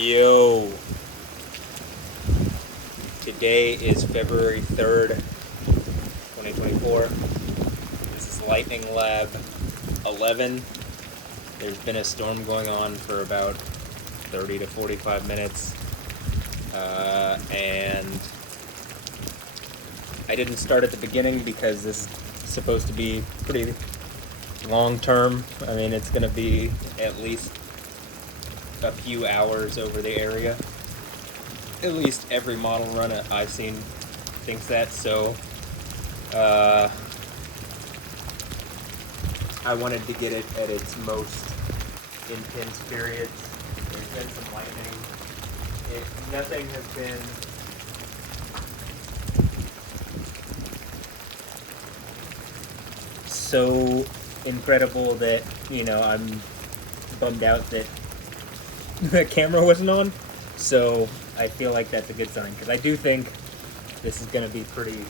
Yo, today is February 3rd, 2024. This is Lightning Lab 11. There's been a storm going on for about 30 to 45 minutes. And I didn't start at the beginning because this is supposed to be pretty long term. I mean, it's going to be at least a few hours over the area. At least every model run I've seen thinks that, so I wanted to get it at its most intense periods. There's been some lightning. Nothing has been so incredible that, I'm bummed out that the camera wasn't on, so I feel like that's a good sign, because I do think this is going to be pretty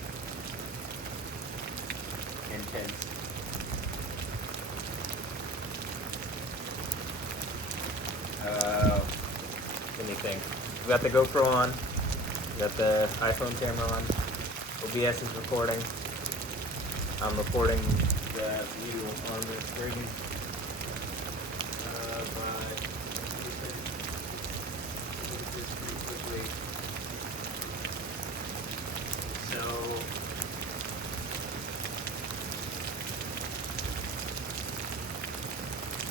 intense. Let me think. We got the GoPro on, we got the iPhone camera on, OBS is recording, I'm reporting the view on the screen. So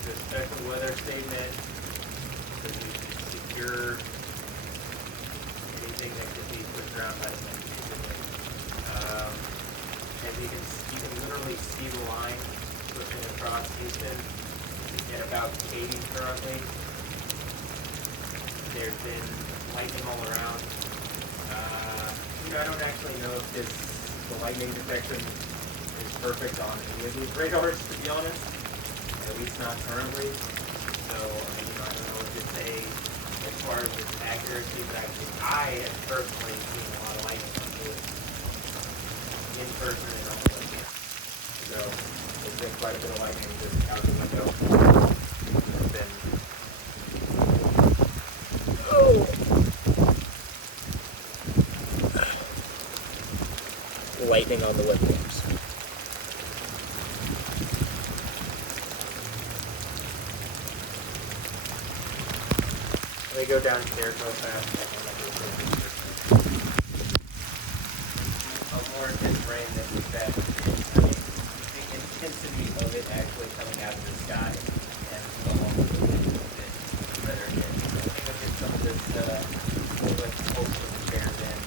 the special weather statement, so you secure anything that could be pushed around by some and you can literally see the line pushing across Houston at about 80 currently. There's been lightning all around. I don't actually know if the lightning detection is perfect on any of these radars, to be honest. At least not currently. So, I don't know what to say as far as its accuracy, but I have personally seen a lot of lightning on this in person and online. So, there's been quite a bit of lightning just out the window. There's been lightning on the webcams. Let me go downstairs real fast. A more intense rain that we've had. The intensity of it actually coming out of the sky and the whole better again. I think I'll get some of this wholesome chairs in.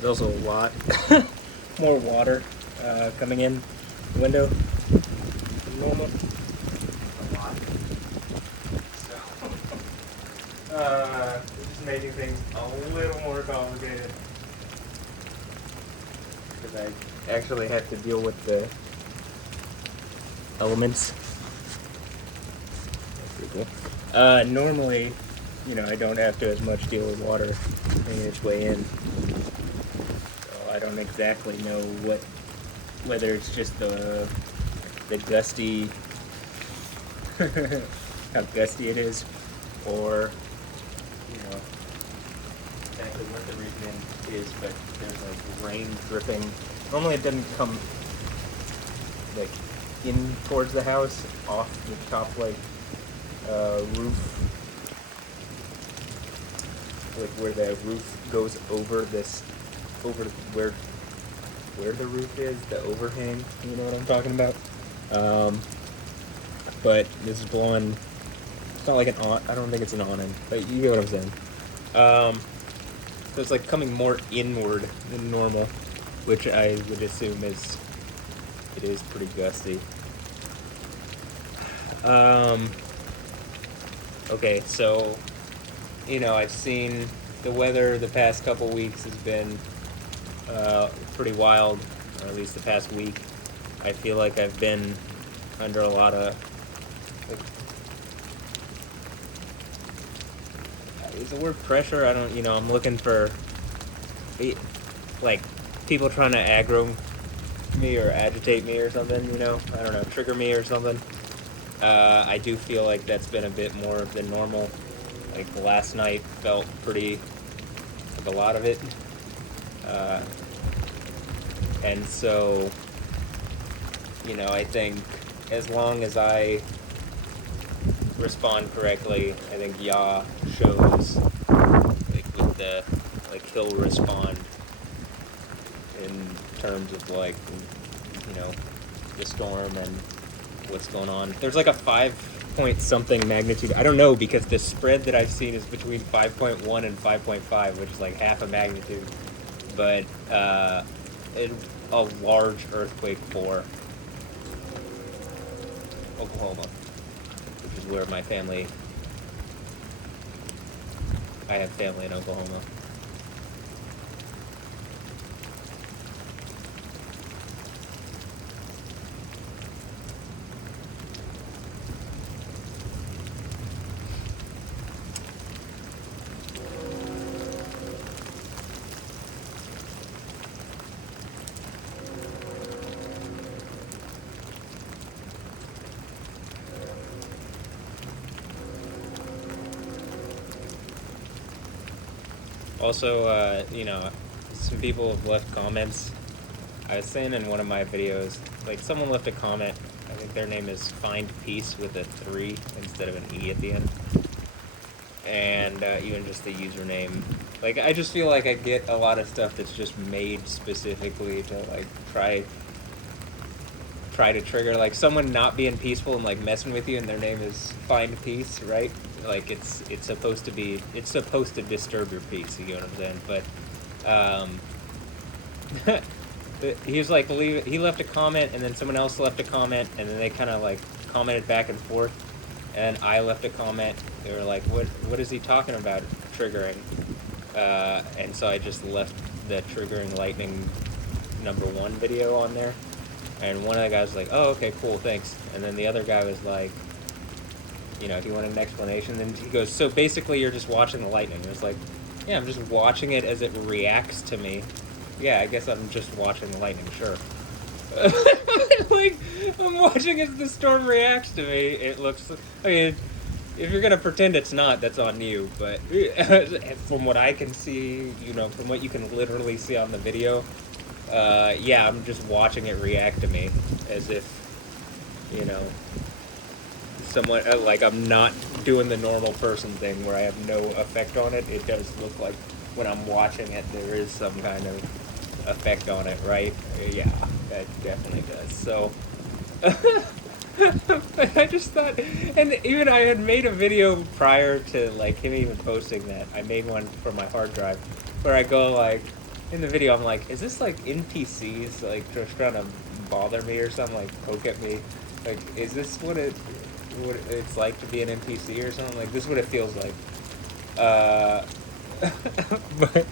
There's also a lot more water coming in the window than normal. A lot. So, just making things a little more complicated. Because I actually have to deal with the elements. That's pretty cool. Normally, you know, I don't have to as much deal with water making its way in. So I don't exactly know whether it's just the gusty, how gusty it is, or, you know, exactly what the reason is, but there's like rain dripping. Normally it doesn't come like in towards the house, off the top like roof, like where the roof goes over this, over where the roof is, the overhang, you know what I'm talking about? But this is blowing, it's not like an I don't think it's an awning, but you get what I'm saying. So it's like coming more inward than normal, which I would assume it is pretty gusty. Okay, so, you know, I've seen the weather the past couple weeks has been pretty wild, or at least the past week. I feel like I've been under a lot of, is the word pressure? I don't, you know, I'm looking for, like, people trying to aggro me or agitate me or something, you know? I don't know, trigger me or something. I do feel like that's been a bit more than normal. Like, last night felt pretty, like a lot of it. And so, you know, I think as long as I respond correctly, I think Yah shows, like, with the, like, he'll respond in terms of, like, you know, the storm and what's going on. There's like a 5-point-something magnitude. I don't know, because the spread that I've seen is between 5.1 and 5.5, which is like half a magnitude. But a large earthquake for Oklahoma, which is where my family, I have family in Oklahoma. Also, you know, some people have left comments. I was saying in one of my videos, like, someone left a comment. I think their name is Find Peace with a 3 instead of an E at the end. And even just the username. Like, I just feel like I get a lot of stuff that's just made specifically to, like, try to trigger, like, someone not being peaceful and, like, messing with you, and their name is Find Peace, right? Like, it's supposed to disturb your peace, you know what I'm saying? But he was like, he left a comment, and then someone else left a comment, and then they kind of like commented back and forth, and I left a comment. They were like, what is he talking about triggering? And so I just left the triggering lightning #1 video on there, and one of the guys was like, oh, okay, cool, thanks. And then the other guy was like, you know, do you want an explanation? And he goes, so basically you're just watching the lightning. It was like, yeah, I'm just watching it as it reacts to me. Yeah, I guess I'm just watching the lightning, sure. Like, I'm watching as the storm reacts to me. It looks, I mean, if you're going to pretend it's not, that's on you. But from what I can see, you know, from what you can literally see on the video, yeah, I'm just watching it react to me as if, you know, somewhat, like, I'm not doing the normal person thing where I have no effect on it. It does look like when I'm watching it, there is some kind of effect on it, right? Yeah, that definitely does. So, I just thought, and even I had made a video prior to, like, him even posting that. I made one for my hard drive where I go, like, in the video, I'm like, is this like NPCs like just trying to bother me or something, like poke at me? Like, is this what it's like to be an NPC or something? Like, this is what it feels like. Uh, but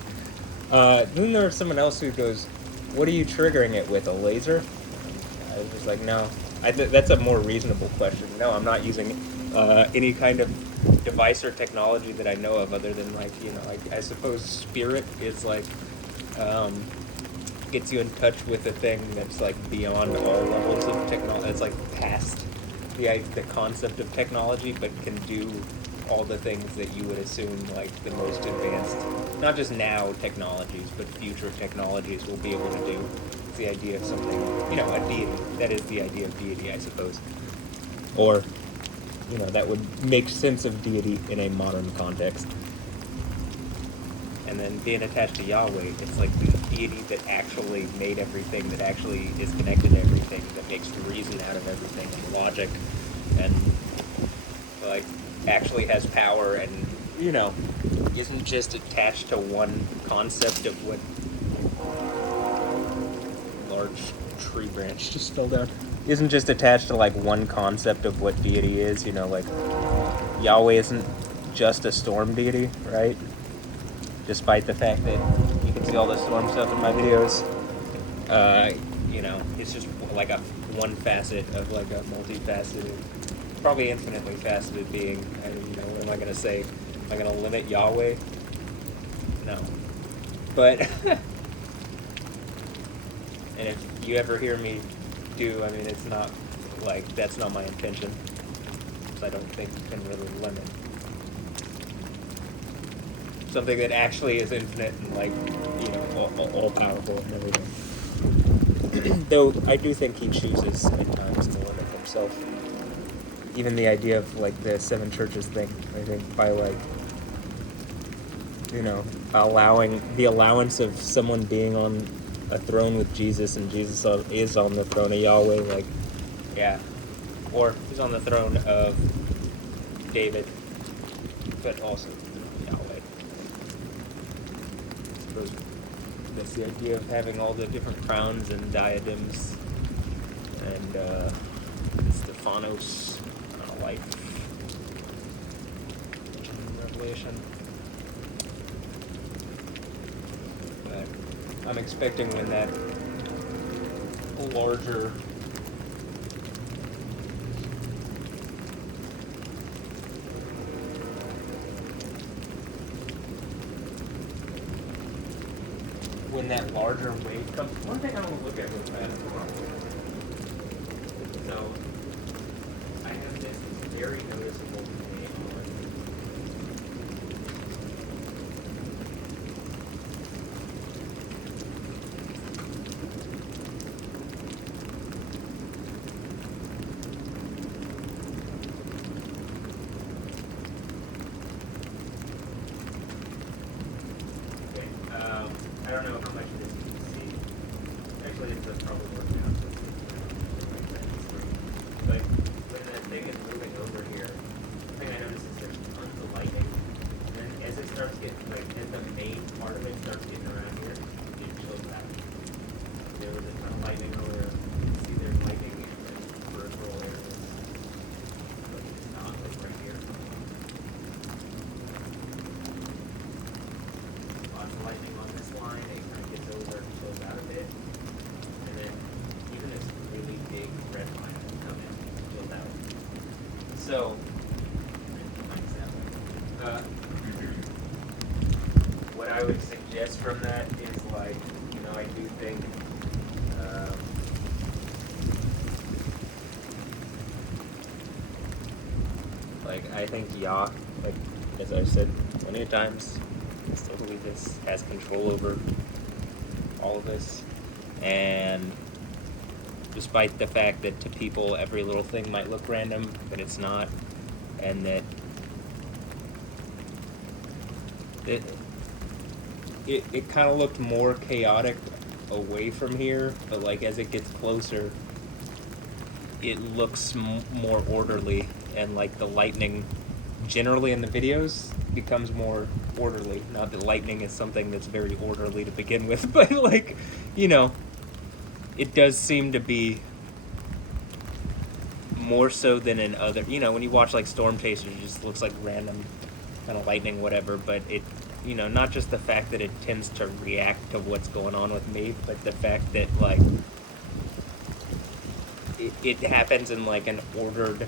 then there was someone else who goes, "What are you triggering it with? A laser?" I was just like, "No." That's a more reasonable question. No, I'm not using any kind of device or technology that I know of, other than like like I suppose spirit is like um, gets you in touch with a thing that's like beyond all levels of technology. It's like past the concept of technology, but can do all the things that you would assume like the most advanced, not just now technologies, but future technologies will be able to do. It's the idea of something, a deity. That is the idea of deity, I suppose. Or, that would make sense of deity in a modern context. And then being attached to Yahweh, it's like the deity that actually made everything, that actually is connected to everything, that makes reason out of everything, and logic, and like actually has power, and isn't just attached to one concept of what large tree branch just fell down. Isn't just attached to like one concept of what deity is, like Yahweh isn't just a storm deity, right? Despite the fact that you can see all the storm stuff in my videos. It's just like a one facet of like a multifaceted, probably infinitely faceted being. And what am I gonna say? Am I gonna limit Yahweh? No. But and if you ever hear me it's not like that's not my intention. So I don't think you can really limit something that actually is infinite and like all powerful and everything. Though I do think he chooses at times to limit himself. Even the idea of like the seven churches thing, I think by like allowing the allowance of someone being on a throne with Jesus, and Jesus is on the throne of Yahweh, like or he's on the throne of David, but also Yahweh. I suppose that's the idea of having all the different crowns and diadems and Stephanos life in Revelation. But I'm expecting when that larger wave comes. One thing I want to look at with that. So I have this very noticeable thing I don't know how much of this you can see. Actually, it's probably working out. But when that thing is moving over here, the thing I notice is there's tons of lightning. And then as it starts getting, as the main part of it starts getting around here, it shows that. There was a ton of lightning over there. You can see there's lightning in the peripheral areas. But it's not like right here. Lots of lightning on this line. It kind of gets over and shows out a bit. And then even this really big red line will come in and shows out. So, what I would suggest from that is like, I do think I think Yah, like as I've said many times, I still believe this has control over all of this, and despite the fact that to people every little thing might look random, but it's not, and that it kind of looked more chaotic away from here, but like as it gets closer, it looks more orderly, and like the lightning generally in the videos becomes more orderly. Not that lightning is something that's very orderly to begin with, but like, you know, it does seem to be more so than in other, you know, when you watch like storm chasers, it just looks like random kind of lightning, whatever, but it, you know, not just the fact that it tends to react to what's going on with me, but the fact that like it happens in like an ordered,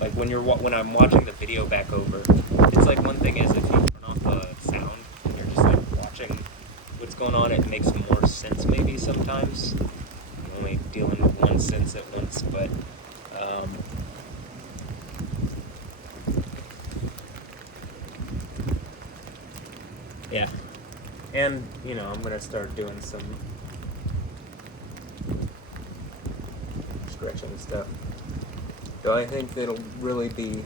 like when I'm watching the video back over, it's like one thing is if you turn off the sound and you're just like watching what's going on, it makes more sense maybe sometimes. You're only dealing with one sense at once, but yeah. And, you know, I'm gonna start doing some stretching stuff. So I think it'll really be,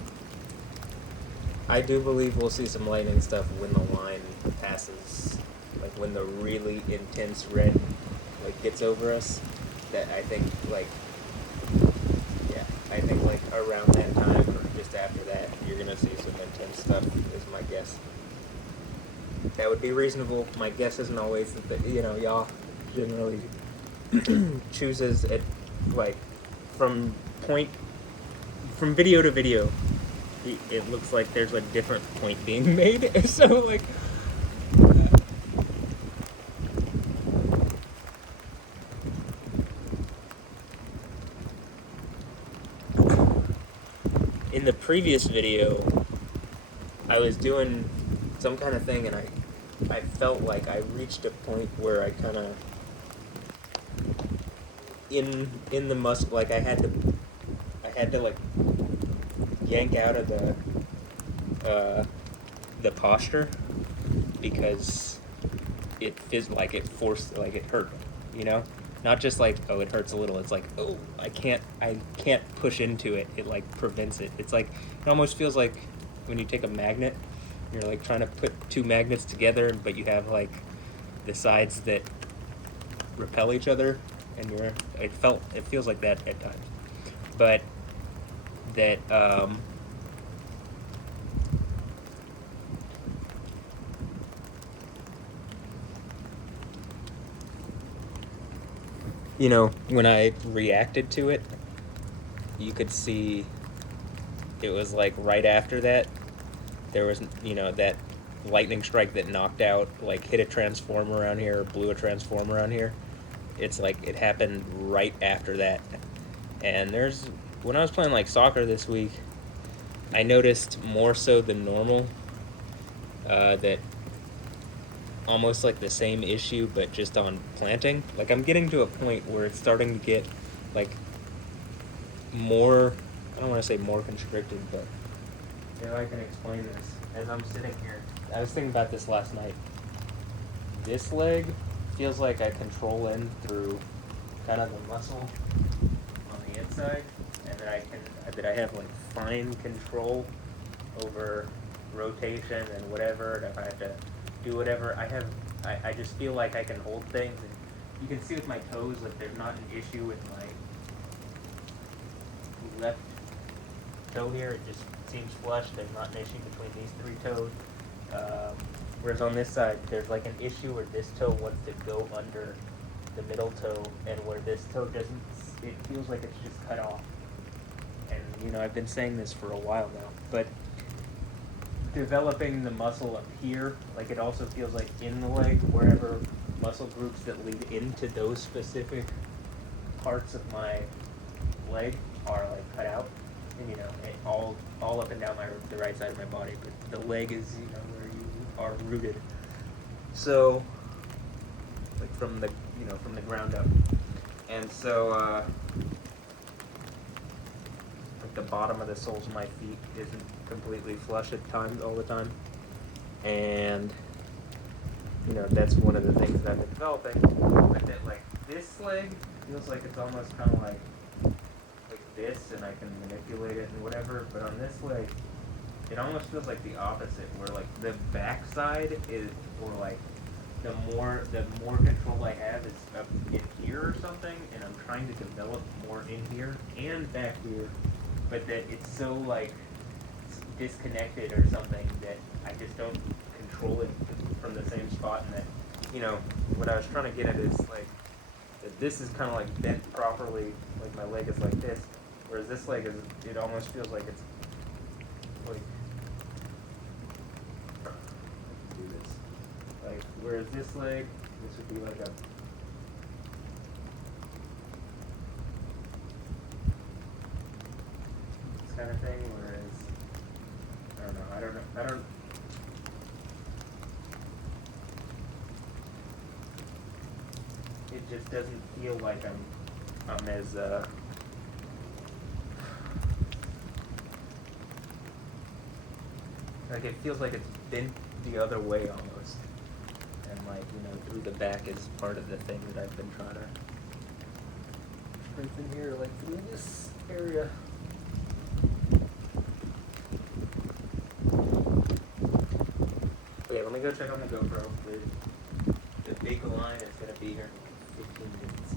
I do believe we'll see some lightning stuff when the line passes, like when the really intense red like gets over us. That I think like, yeah, I think like around that time or just after that, you're gonna see some intense stuff. Is my guess. That would be reasonable. My guess isn't always that you know y'all generally chooses it like from video to video. It looks like there's a different point being made. So like in the previous video I was doing some kind of thing and I felt like I reached a point where I kind of in the muscle, like I had to like yank out of the posture because it feels like it forced, like it hurt, you know, not just like, oh, it hurts a little, it's like, oh, I can't push into it, it like prevents it. It's like, it almost feels like when you take a magnet, you're like trying to put two magnets together, but you have like the sides that repel each other, and it feels like that at times. But that you know, when I reacted to it, you could see it was like right after that there was, you know, that lightning strike that knocked out, like hit a transformer around here or blew a transformer around here. It's like it happened right after that. And when I was playing like soccer this week, I noticed more so than normal that almost like the same issue, but just on planting. Like I'm getting to a point where it's starting to get like more, I don't want to say more constricted, but if I can explain this. As I'm sitting here, I was thinking about this last night. This leg feels like I control in through kind of the muscle on the inside, and that I have like fine control over rotation and whatever, and if I have to do whatever, I just feel like I can hold things, and you can see with my toes that there's not an issue with my left toe here. It just seems flush. There's not an issue between these three toes. Whereas on this side, there's like an issue where this toe wants to go under the middle toe, and where this toe doesn't, it feels like it's just cut off. And, you know, I've been saying this for a while now, but developing the muscle up here, like it also feels like in the leg, wherever muscle groups that lead into those specific parts of my leg are like cut out, and you know, all up and down the right side of my body, but the leg is, you know, where you are rooted. So, like from the, you know, from the ground up, and so like the bottom of the soles of my feet isn't completely flush at times, all the time, and you know, that's one of the things that I've been developing. But that, like, this leg feels like it's almost kind of like this, and I can manipulate it and whatever. But on this leg, it almost feels like the opposite, where like the back side is, or like the more control I have is up in here or something, and I'm trying to develop more in here and back here. But that it's so like disconnected or something, that I just don't control it from the same spot, and that, you know, what I was trying to get at is like that this is kind of like bent properly, like my leg is like this, whereas this leg is, it almost feels like it's like, do this, like, whereas this leg, this would be like a, this kind of thing, whereas, I don't know, I don't, it just doesn't feel like I'm as, like it feels like it's bent the other way almost. And like, you know, through the back is part of the thing that I've been trying to strengthen here, like through this area. Okay, let me go check on the GoPro. The big line is gonna be here in 15 minutes.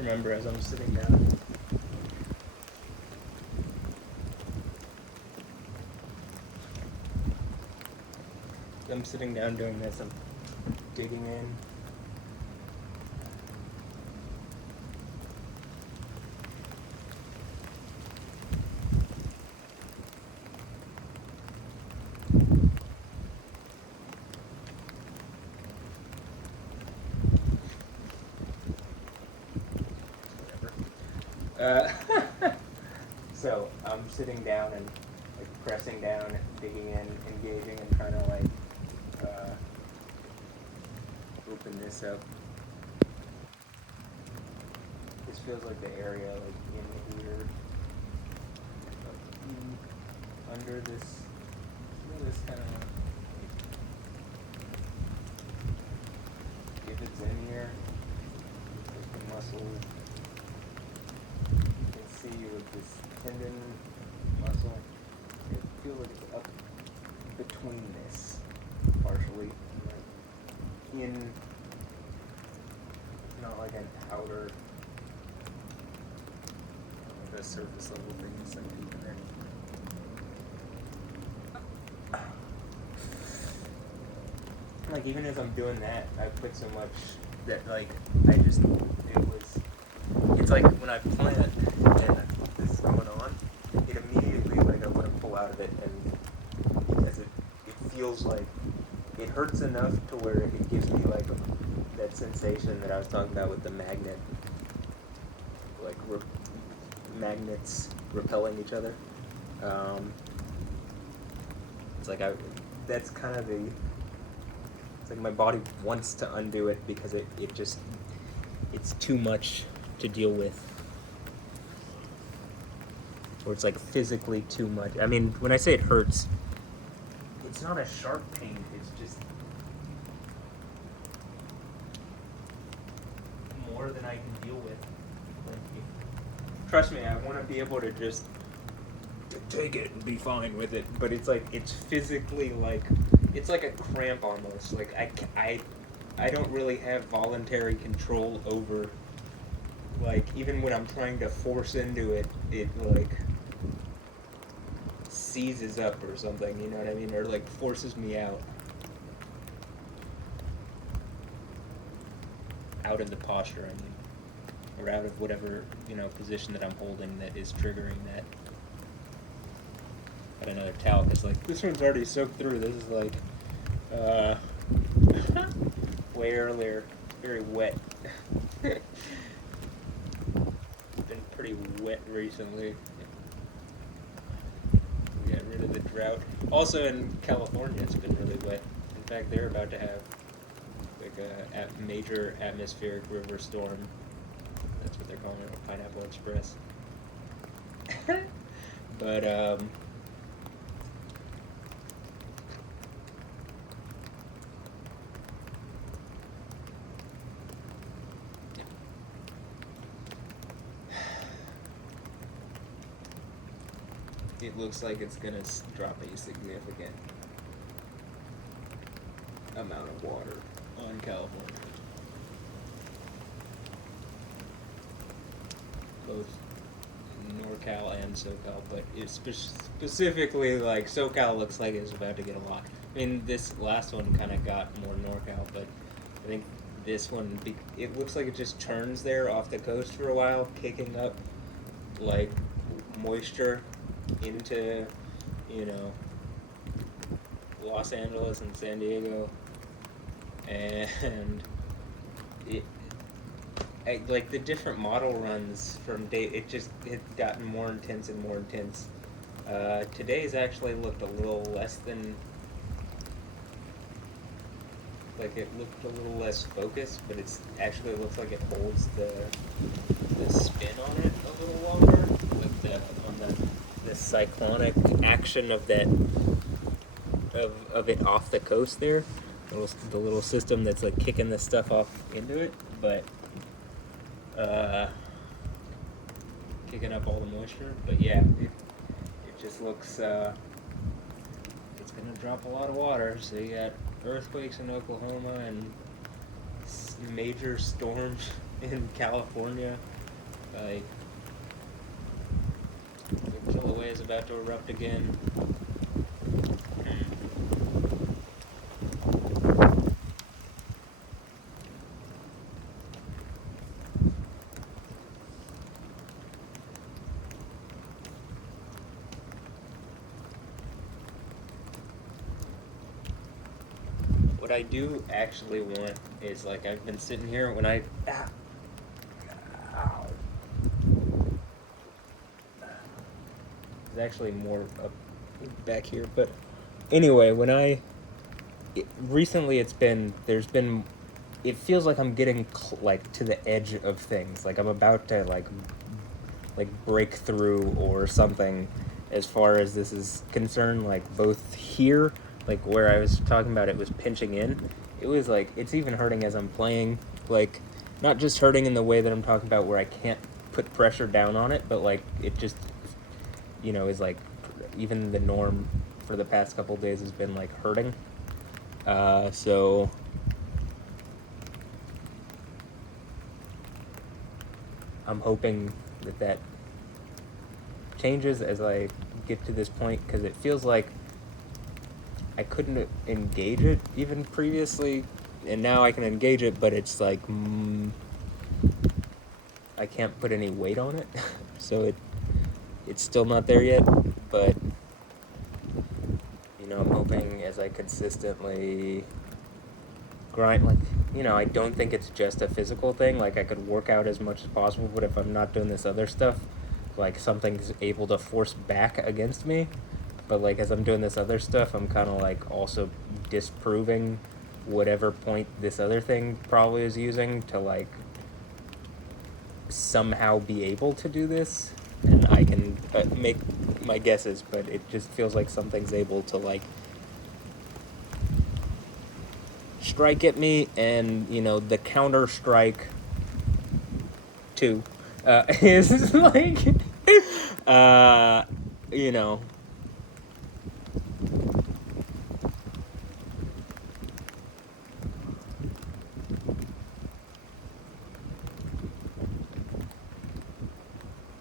remember as I'm sitting down. I'm sitting down doing this, I'm digging in. So I'm sitting down and like pressing down, digging in, engaging, and trying to like open this up. This feels like the area like in here, under this kind of. If it's in here, it's like the muscle. You can see with this tendon muscle, it feels like it's up between this, partially, like in, not like an outer, the surface level thing, it's like deep in there. Like even as I'm doing that, I put so much that like it's like when I plant and this is going on, it immediately like I want to pull out of it, and because it feels like it hurts enough to where it gives me like that sensation that I was talking about with the magnet, like magnets repelling each other. It's like that's kind of the. Like my body wants to undo it because it's too much to deal with, or it's like physically too much. I mean, when I say it hurts, it's not a sharp pain, it's just more than I can deal with. Trust me, I want to be able to just take it and be fine with it, but it's like, it's physically like, it's like a cramp almost. Like I don't really have voluntary control over, like even when I'm trying to force into it, it like seizes up or something, you know what I mean? Or like forces me out of the posture, I mean, or out of whatever, position that I'm holding that is triggering that. Got another towel, because like this one's already soaked through. This is like way earlier, very wet. It's been pretty wet recently. Get rid of the drought. Also in California, it's been really wet. In fact, they're about to have like a major atmospheric river storm. That's what they're calling it, a Pineapple Express. But it looks like it's gonna drop a significant amount of water on California. Both NorCal and SoCal, but it's specifically like SoCal looks like it's about to get a lot. I mean, this last one kind of got more NorCal, but I think this one, it looks like it just turns there off the coast for a while, kicking up like moisture into, Los Angeles and San Diego, and like the different model runs from day, it's gotten more intense and more intense. Today's actually looked a little less than, like it looked a little less focused, but it's actually looks like it holds the spin on it a little longer, like the cyclonic action of that of it off the coast there, the little system that's like kicking this stuff off into it, but kicking up all the moisture. But yeah, it just looks it's gonna drop a lot of water. So you got earthquakes in Oklahoma and major storms in California. Like, the Kilauea is about to erupt again. What I do actually want is, like, I've been sitting here when I. Ow. There's actually more up back here, but anyway, when recently there's been, it feels like I'm getting like to the edge of things, like I'm about to like break through or something as far as this is concerned, like both here, like where I was talking about it was pinching in, it was like it's even hurting as I'm playing, like not just hurting in the way that I'm talking about where I can't put pressure down on it, but like it just, is like even the norm for the past couple of days has been like hurting. So I'm hoping that changes as I get to this point, because it feels like I couldn't engage it even previously, and now I can engage it, but it's like I can't put any weight on it, so it's still not there yet. But I'm hoping as I consistently grind, like, I don't think it's just a physical thing. Like, I could work out as much as possible, but if I'm not doing this other stuff, like, something's able to force back against me. But, like, as I'm doing this other stuff, I'm kind of, like, also disproving whatever point this other thing probably is using to, like, somehow be able to do this. And I can make my guesses, but it just feels like something's able to, like, strike at me, and the counter strike too is like uh you know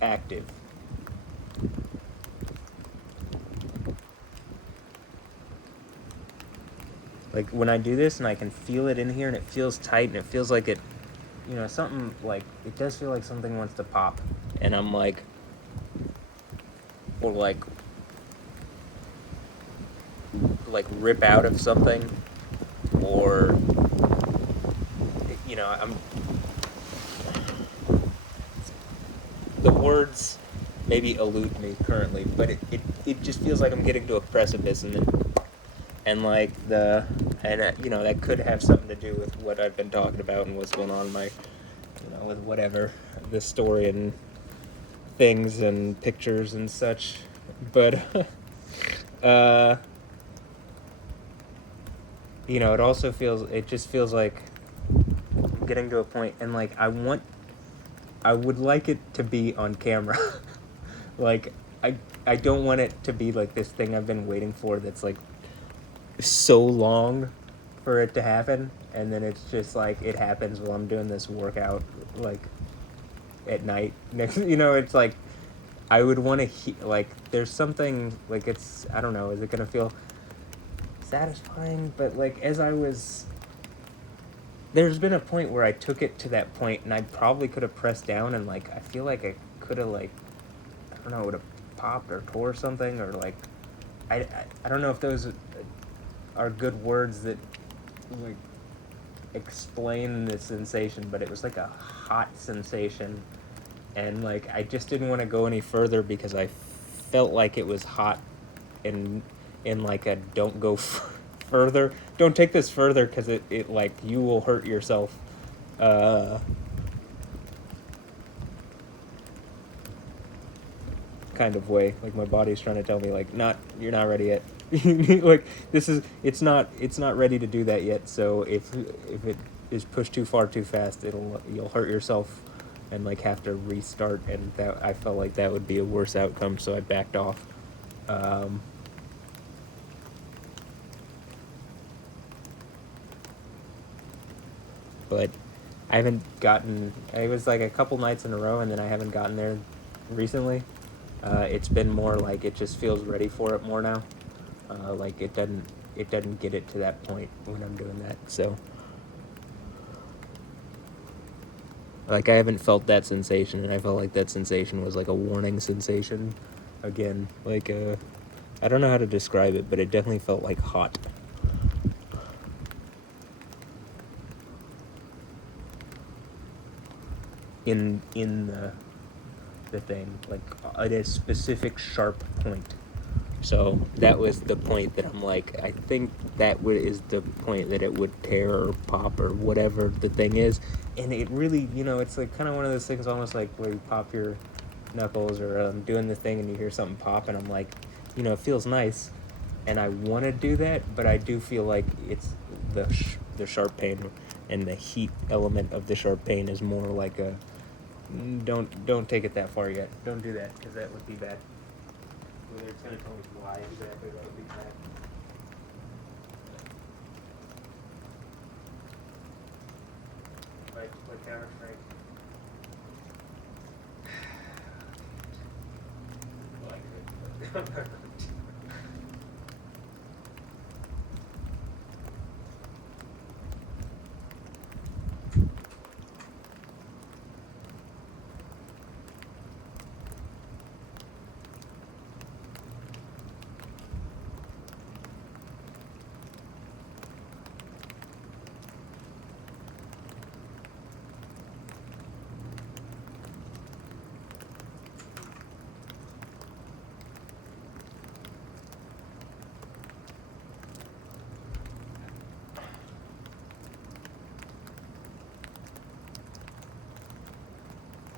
active. Like when I do this and I can feel it in here and it feels tight and it feels like it, something, like it does feel like something wants to pop, and I'm like, or like rip out of something, or I'm, the words maybe elude me currently, but it just feels like I'm getting to a precipice, and like that could have something to do with what I've been talking about and what's going on in my, with whatever the story and things and pictures and such, but it just feels like I'm getting to a point, and like I would like it to be on camera. Like I don't want it to be like this thing I've been waiting for that's like so long for it to happen, and then it's just like it happens while I'm doing this workout, like at night. It's like I would want to like there's something like, it's, I don't know, is it gonna feel satisfying? But like there's been a point where I took it to that point and I probably could have pressed down, and like I feel like I could have, like, I don't know, would have popped or tore something, or like I don't know if those are good words that like explain the sensation, but it was like a hot sensation, and like I just didn't want to go any further because I felt like it was hot, in like a don't go further, don't take this further, because it like you will hurt yourself kind of way. Like my body's trying to tell me, like, you're not ready yet. Like it's not ready to do that yet, so if it is pushed too far too fast, you'll hurt yourself and like have to restart, and that, I felt like that would be a worse outcome, so I backed off. But I haven't gotten. It was like a couple nights in a row, and then I haven't gotten there recently. It's been more like it just feels ready for it more now. Like it doesn't get it to that point when I'm doing that. So like I haven't felt that sensation, and I felt like that sensation was like a warning sensation. Again, like I don't know how to describe it, but it definitely felt like hot. In the thing, like at a specific sharp point. So that was the point that I'm like, I think is the point that it would tear or pop or whatever the thing is. And it really, it's like kind of one of those things, almost like where you pop your knuckles or doing the thing and you hear something pop, and I'm like, it feels nice, and I want to do that, but I do feel like it's the sharp pain and the heat element of the sharp pain is more like a don't take it that far yet. Don't do that, because that would be bad. Whether it's going to tell me why exactly, that would be bad. Like Counter-Strike. I like it.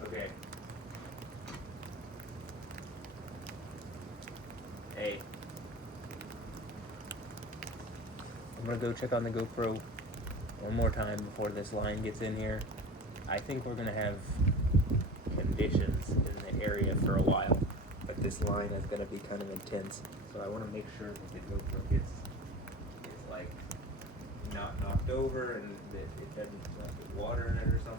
Okay. Hey. I'm gonna go check on the GoPro one more time before this line gets in here. I think we're gonna have conditions in the area for a while, but this line is gonna be kind of intense. So I want to make sure that the GoPro gets like not knocked over and that it doesn't get water in it or something.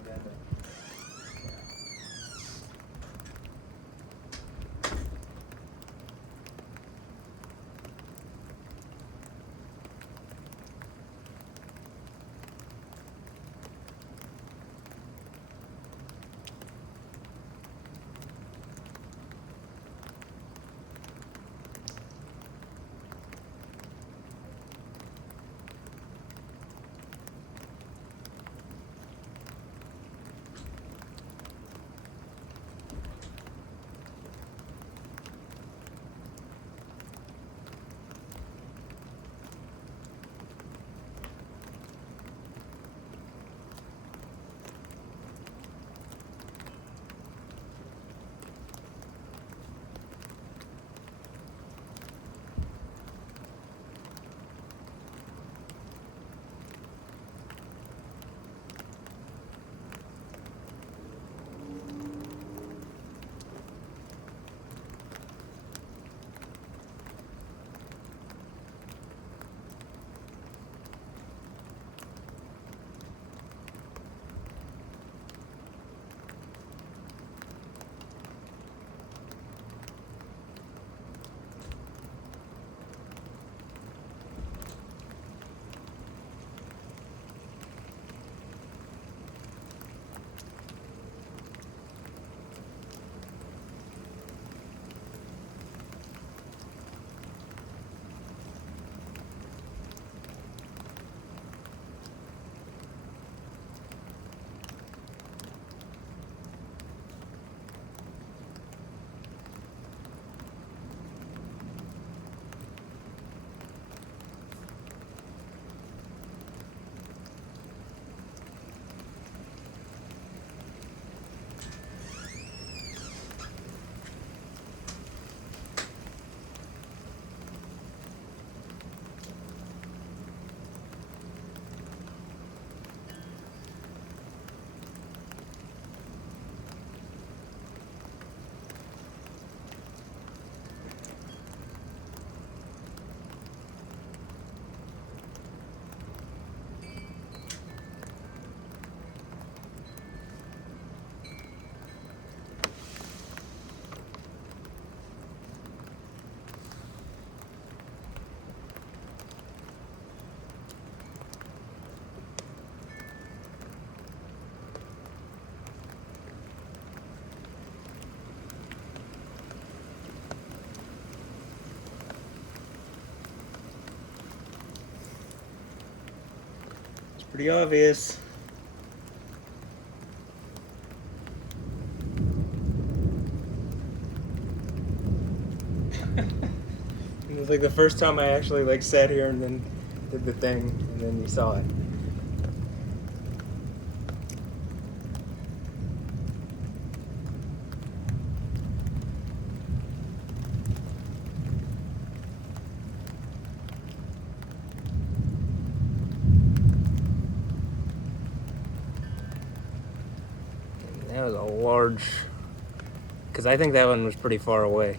Pretty obvious. It was like the first time I actually like sat here and then did the thing, and then you saw it. That was a large, because I think that one was pretty far away,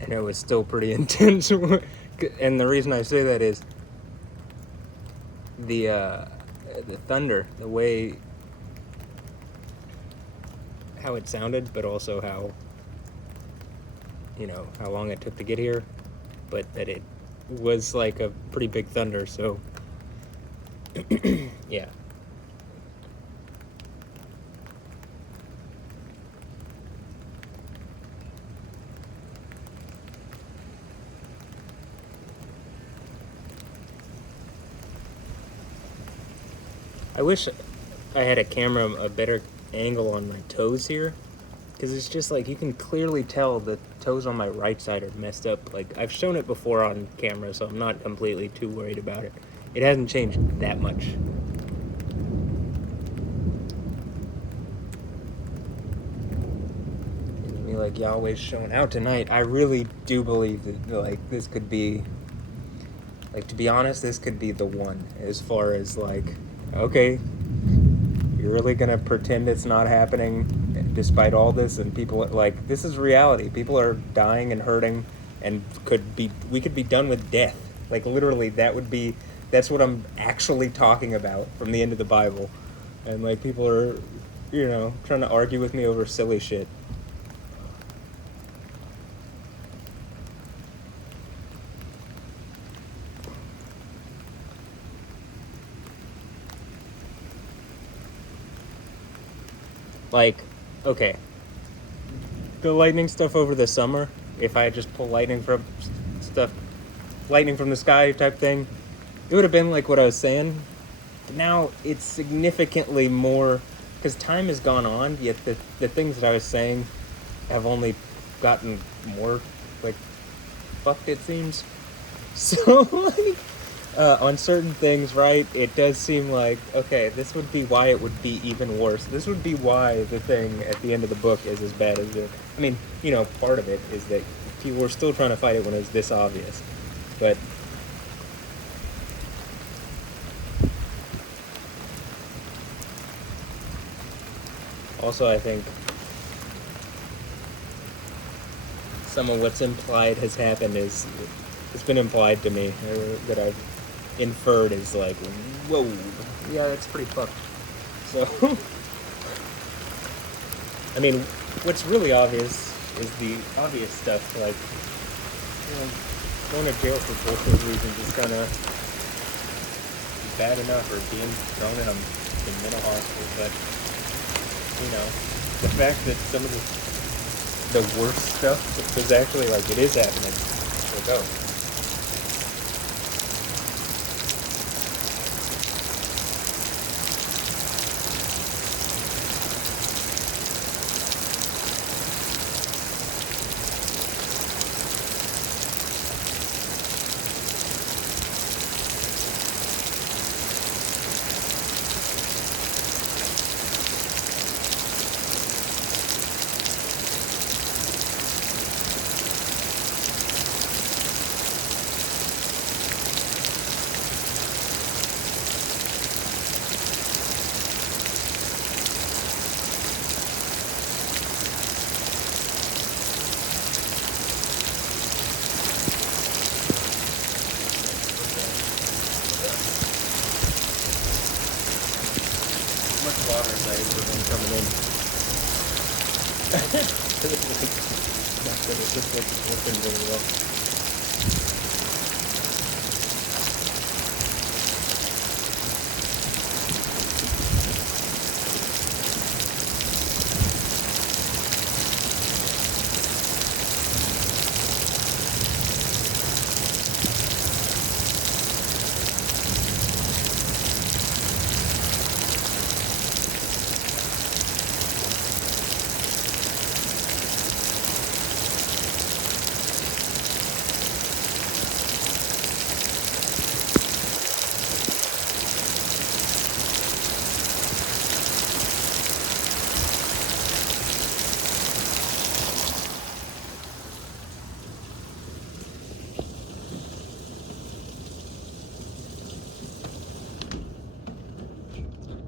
and it was still pretty intense. And the reason I say that is the thunder, the way how it sounded, but also how, you know, how long it took to get here, but that it was like a pretty big thunder. So yeah. I wish I had a camera, a better angle on my toes here, because it's just like you can clearly tell the toes on my right side are messed up. Like, I've shown it before on camera, so I'm not completely too worried about it. It hasn't changed that much. I mean, like Yahweh's showing out tonight. I really do believe that, like, this could be, like, to be honest, this could be the one, as far as like, okay, you're really gonna pretend it's not happening despite all this, and people, like, this is reality. People are dying and hurting, and we could be done with death. Like, literally, that's what I'm actually talking about from the end of the Bible. And like, people are, you know, trying to argue with me over silly shit. Like, okay, the lightning stuff over the summer, if I just pull lightning from the sky type thing, it would have been like what I was saying. But now it's significantly more, because time has gone on, yet the things that I was saying have only gotten more, like, fucked, it seems. So, like, on certain things, right, it does seem like, okay, this would be why it would be even worse. This would be why the thing at the end of the book is as bad as it. I mean, you know, part of it is that people were still trying to fight it when it was this obvious. But also, I think some of what's implied has happened is, it's been implied to me, that I've inferred is like, whoa, yeah, that's pretty fucked. So, I mean, what's really obvious is the obvious stuff, like, you know, going to jail for bullshit reasons is kind of bad enough, or being thrown in a mental hospital, but, you know, the fact that some of the worst stuff is actually, like, it is happening, so go. Water is coming in. Not good. It looks like it's working really well.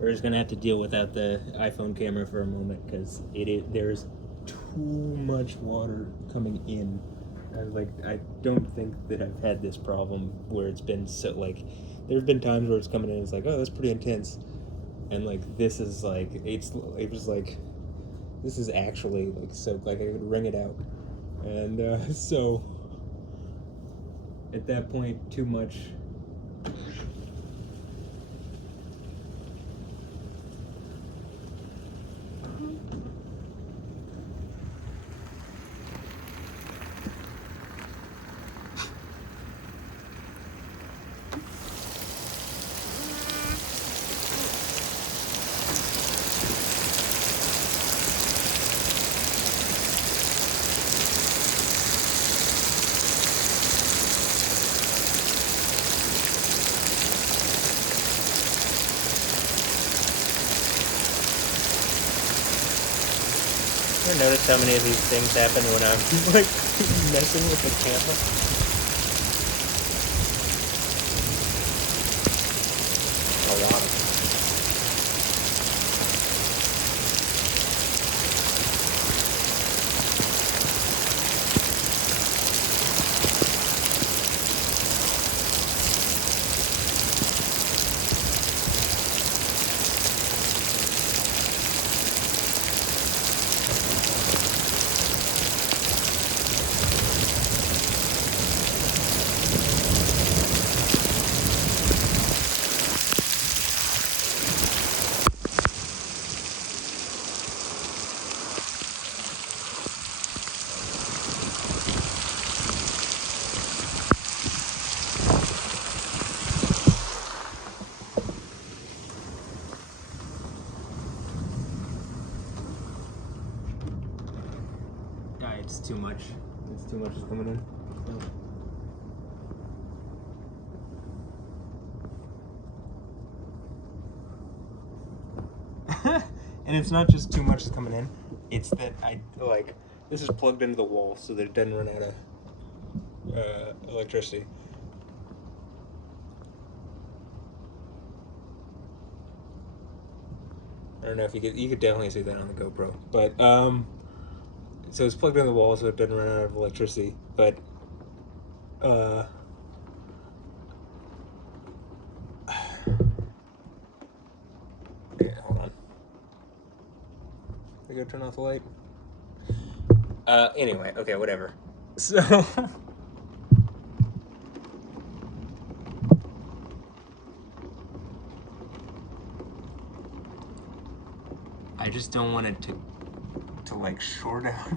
we're just gonna have to deal without the iPhone camera for a moment because there's too much water coming in. I don't think that I've had this problem where it's been so like. There have been times where it's coming in and it's like, oh, that's pretty intense, and like this is like it was like this is actually like soaked, like I could wring it out, and so at that point, too much. You ever notice how many of these things happen when I'm like messing with the camera? A lot of them. It's too much. It's too much is coming in. And it's not just too much is coming in. It's that this is plugged into the wall so that it doesn't run out of electricity. I don't know if you could definitely see that on the GoPro, but so it's plugged into the wall so it doesn't run out of electricity, but okay, hold on. I go turn off the light. Anyway, okay, whatever. So I just don't want it to like short out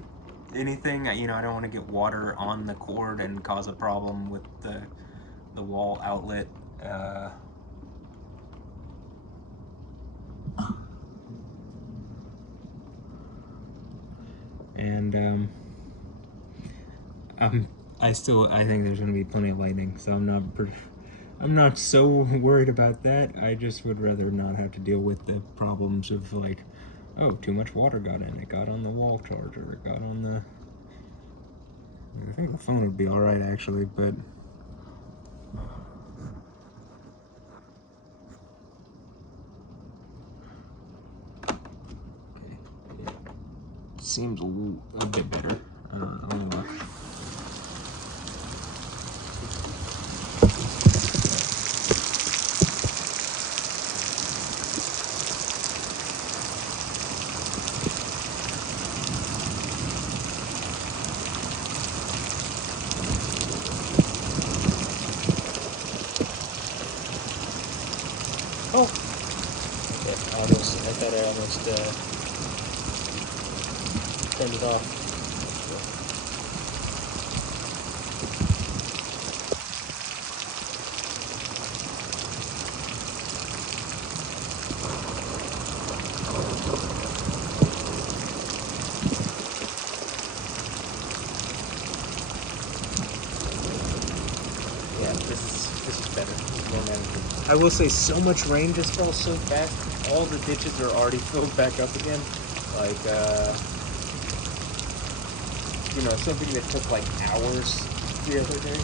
anything. I don't want to get water on the cord and cause a problem with the wall outlet. And I think there's going to be plenty of lightning, so I'm not so worried about that. I just would rather not have to deal with the problems of like, oh, too much water got in. It got on the wall charger. It got on the. I think the phone would be all right actually, but. Okay. It seems a bit better. I'll Oh! Okay, I thought I almost turned it off. Yeah, this is better. More manageable. I will say, so much rain just fell so fast. All the ditches are already filled back up again. Like, something that took like hours the other day.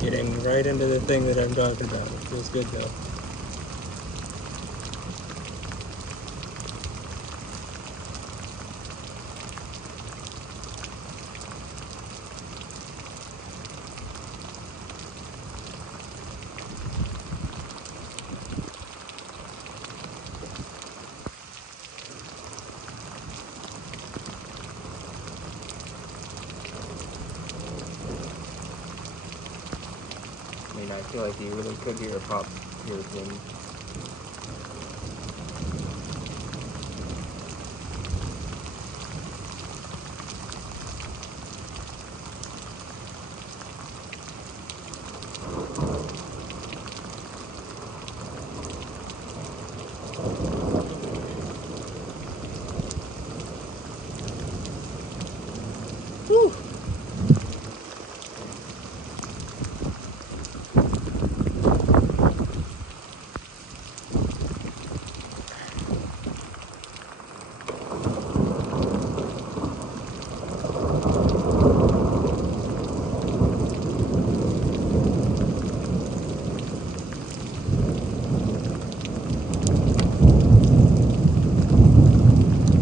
Getting right into the thing that I'm talking about. It feels good though. I mean, I feel like you really could hear a pop here thing. Whew.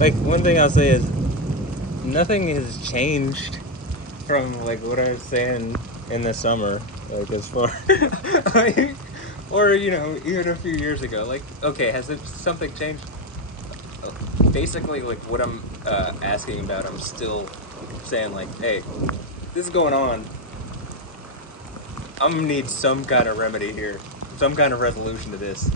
Like, one thing I'll say is nothing has changed from like what I was saying in the summer, like as far like, or even a few years ago. Like, okay, has something changed? Basically, like what I'm asking about, I'm still saying like, hey, this is going on. I'm gonna need some kind of remedy here, some kind of resolution to this.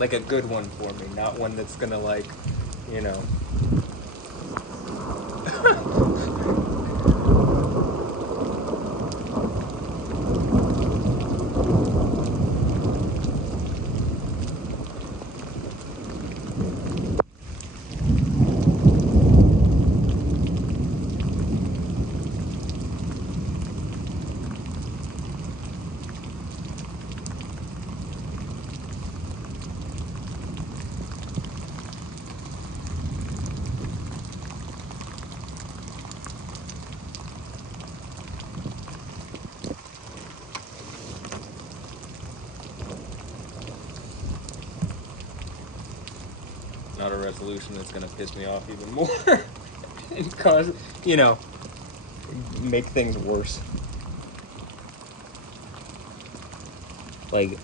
Like a good one for me, not one that's gonna like, you know. Not a resolution that's gonna piss me off even more and cause, make things worse. Like,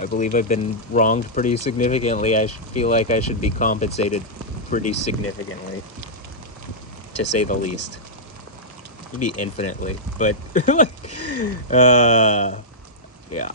I believe I've been wronged pretty significantly. I feel like I should be compensated pretty significantly, to say the least. Maybe infinitely, but like, yeah.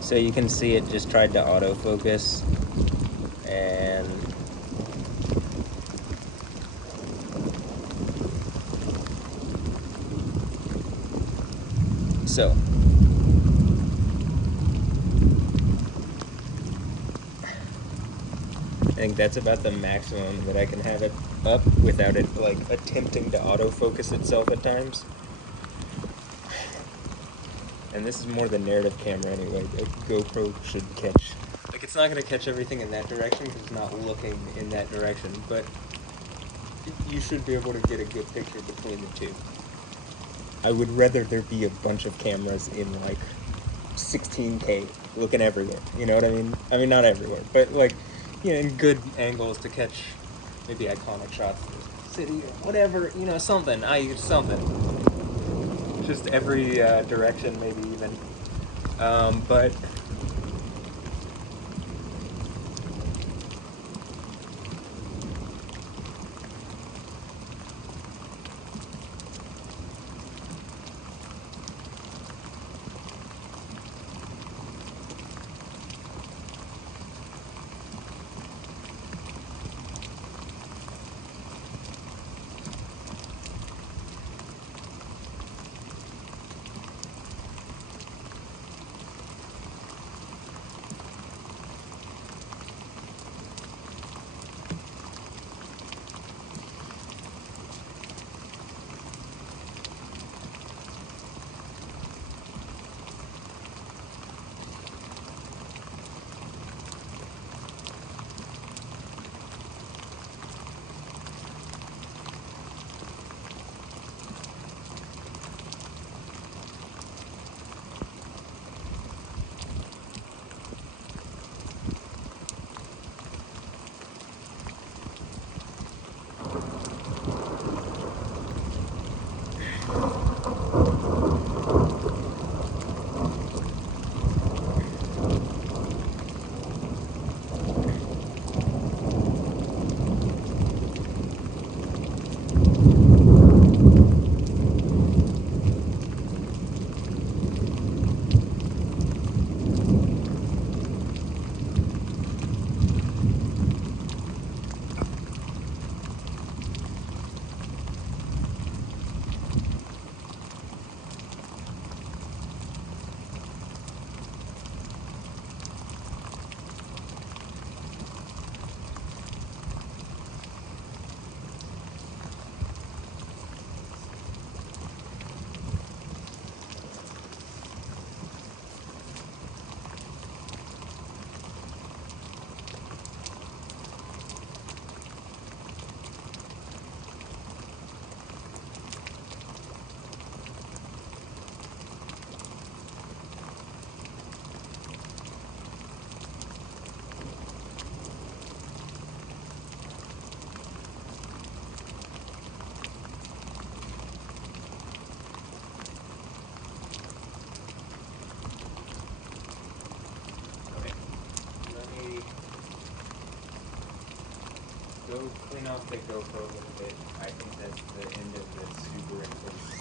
So you can see it just tried to autofocus, and so I think that's about the maximum that I can have it up without it like attempting to autofocus itself at times. And this is more the narrative camera anyway. The GoPro should catch. Like, it's not going to catch everything in that direction because it's not looking in that direction, but you should be able to get a good picture between the two. I would rather there be a bunch of cameras in like 16K looking everywhere. You know what I mean? I mean, not everywhere, but like, you know, in good angles to catch maybe iconic shots of the city or whatever. You know, something. Something. Just every direction, maybe even. But Okay. Let me go clean off the GoPro a little bit. I think that's the end of the superimposed.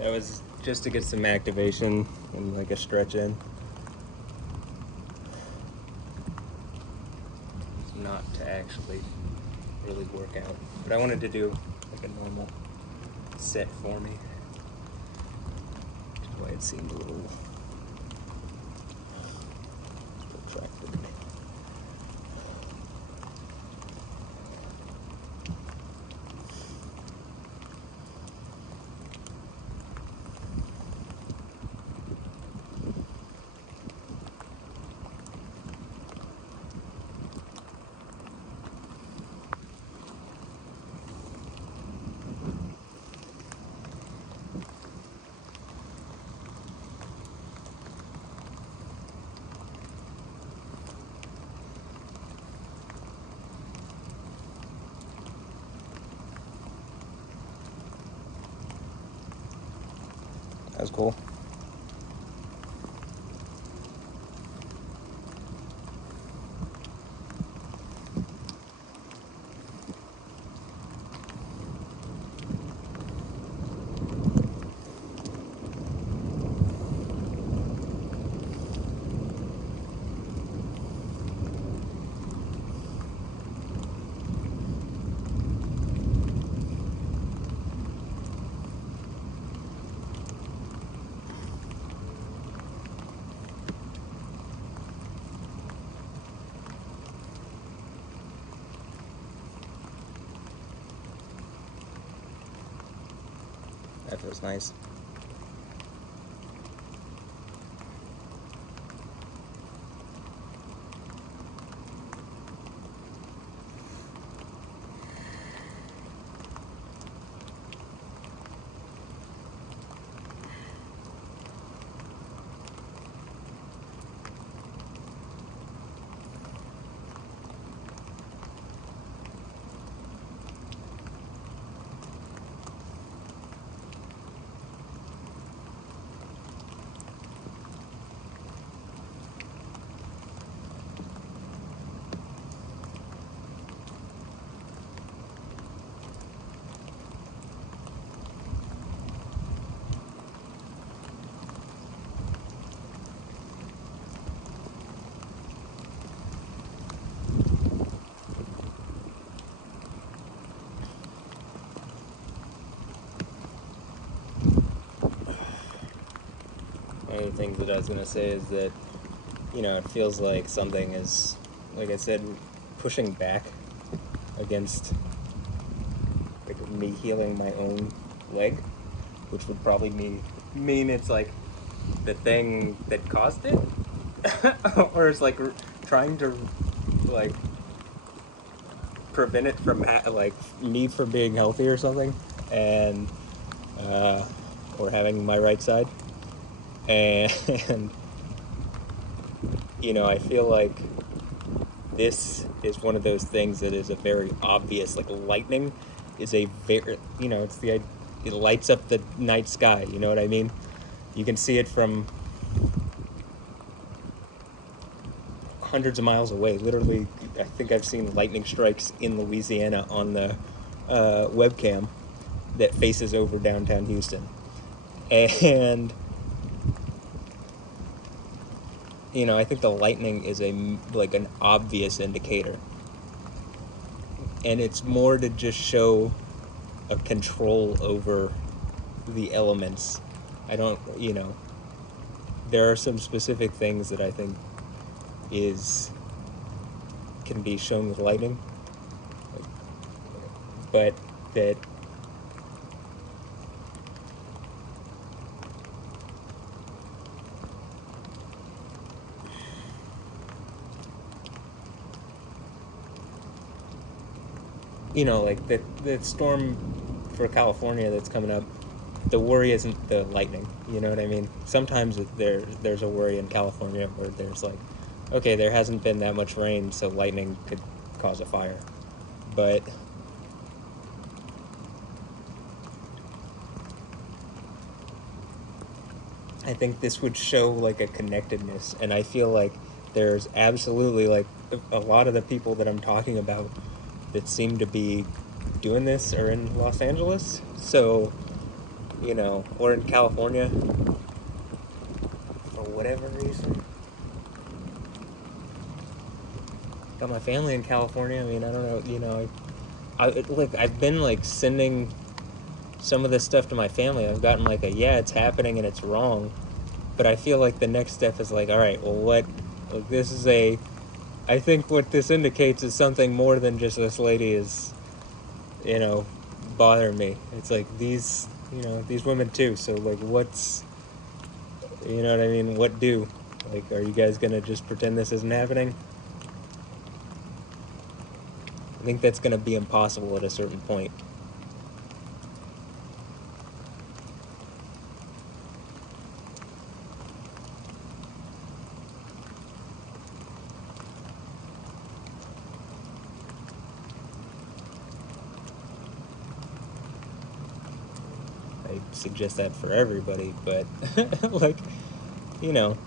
That was just to get some activation and like a stretch in. It's not to actually really work out. But I wanted to do like a normal set for me. Which is why it seemed a little protracted. That was cool. That feels nice. One of the things that I was going to say is that, you know, it feels like something is, like I said, pushing back against like me healing my own leg, which would probably mean it's like the thing that caused it, or it's like trying to like prevent it from like me from being healthy or something, and or having my right side. And you know, I feel like this is one of those things that is a very obvious, like lightning is a very, you know, it lights up the night sky, you know what I mean? You can see it from hundreds of miles away. Literally, I think I've seen lightning strikes in Louisiana on the webcam that faces over downtown Houston. And you know, I think the lightning is like an obvious indicator, and it's more to just show a control over the elements. I don't, you know, there are some specific things that I think can be shown with lightning, but that you know, like the storm for California that's coming up, the worry isn't the lightning, you know what I mean? Sometimes there's a worry in California where there's like, okay, there hasn't been that much rain, so lightning could cause a fire. But I think this would show like a connectedness, and I feel like there's absolutely like a lot of the people that I'm talking about that seem to be doing this are in Los Angeles. So you know, or in California, for whatever reason. Got my family in California. I mean, I don't know, you know, I've been like sending some of this stuff to my family. I've gotten like a, yeah, it's happening and it's wrong. But I feel like the next step is like, all right, well, like, this is I think what this indicates is something more than just this lady is, you know, bothering me. It's like these, you know, these women too. So like, you know what I mean? What do? Like, are you guys gonna just pretend this isn't happening? I think that's gonna be impossible at a certain point. I suggest that for everybody, but like, you know,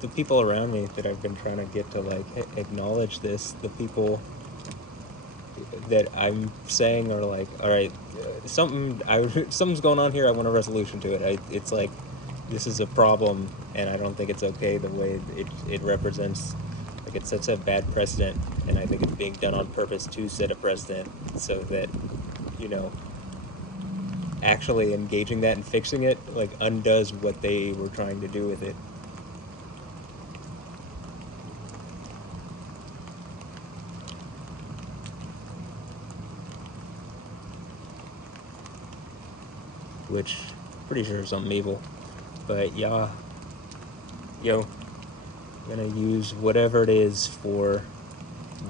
the people around me that I've been trying to get to like acknowledge this, the people that I'm saying are like, all right, something's going on here. I want a resolution to it. It's like, this is a problem, and I don't think it's okay the way it represents. Like, it sets a bad precedent, and I think it's being done on purpose to set a precedent so that, you know, actually engaging that and fixing it like undoes what they were trying to do with it. Which, pretty sure is something evil. But yeah, yo, I'm gonna use whatever it is for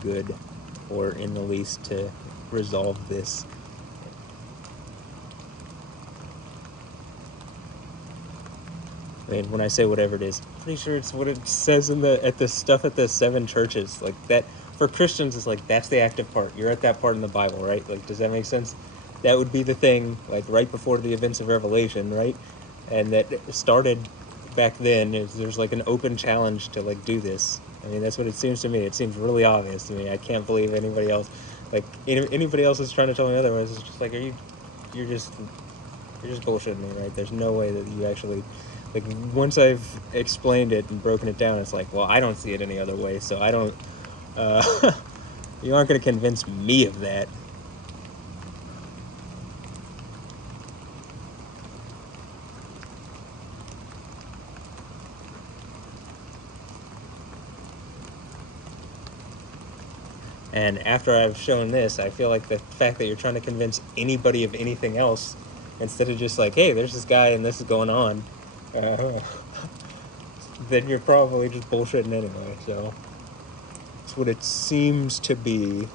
good, or in the least to resolve this. I mean, when I say whatever it is, I'm pretty sure it's what it says in at the stuff at the 7 churches. Like, that, for Christians, it's like, that's the active part. You're at that part in the Bible, right? Like, does that make sense? That would be the thing, like, right before the events of Revelation, right? And that started back then. There's like an open challenge to like do this. I mean, that's what it seems to me. It seems really obvious to me. I can't believe anybody else, like, anybody else is trying to tell me otherwise. It's just like, you're just bullshitting me, right? There's no way that you actually, like, once I've explained it and broken it down, it's like, well, I don't see it any other way, so I don't, you aren't going to convince me of that. And after I've shown this, I feel like the fact that you're trying to convince anybody of anything else, instead of just like, hey, there's this guy and this is going on, then you're probably just bullshitting anyway. So it's what it seems to be.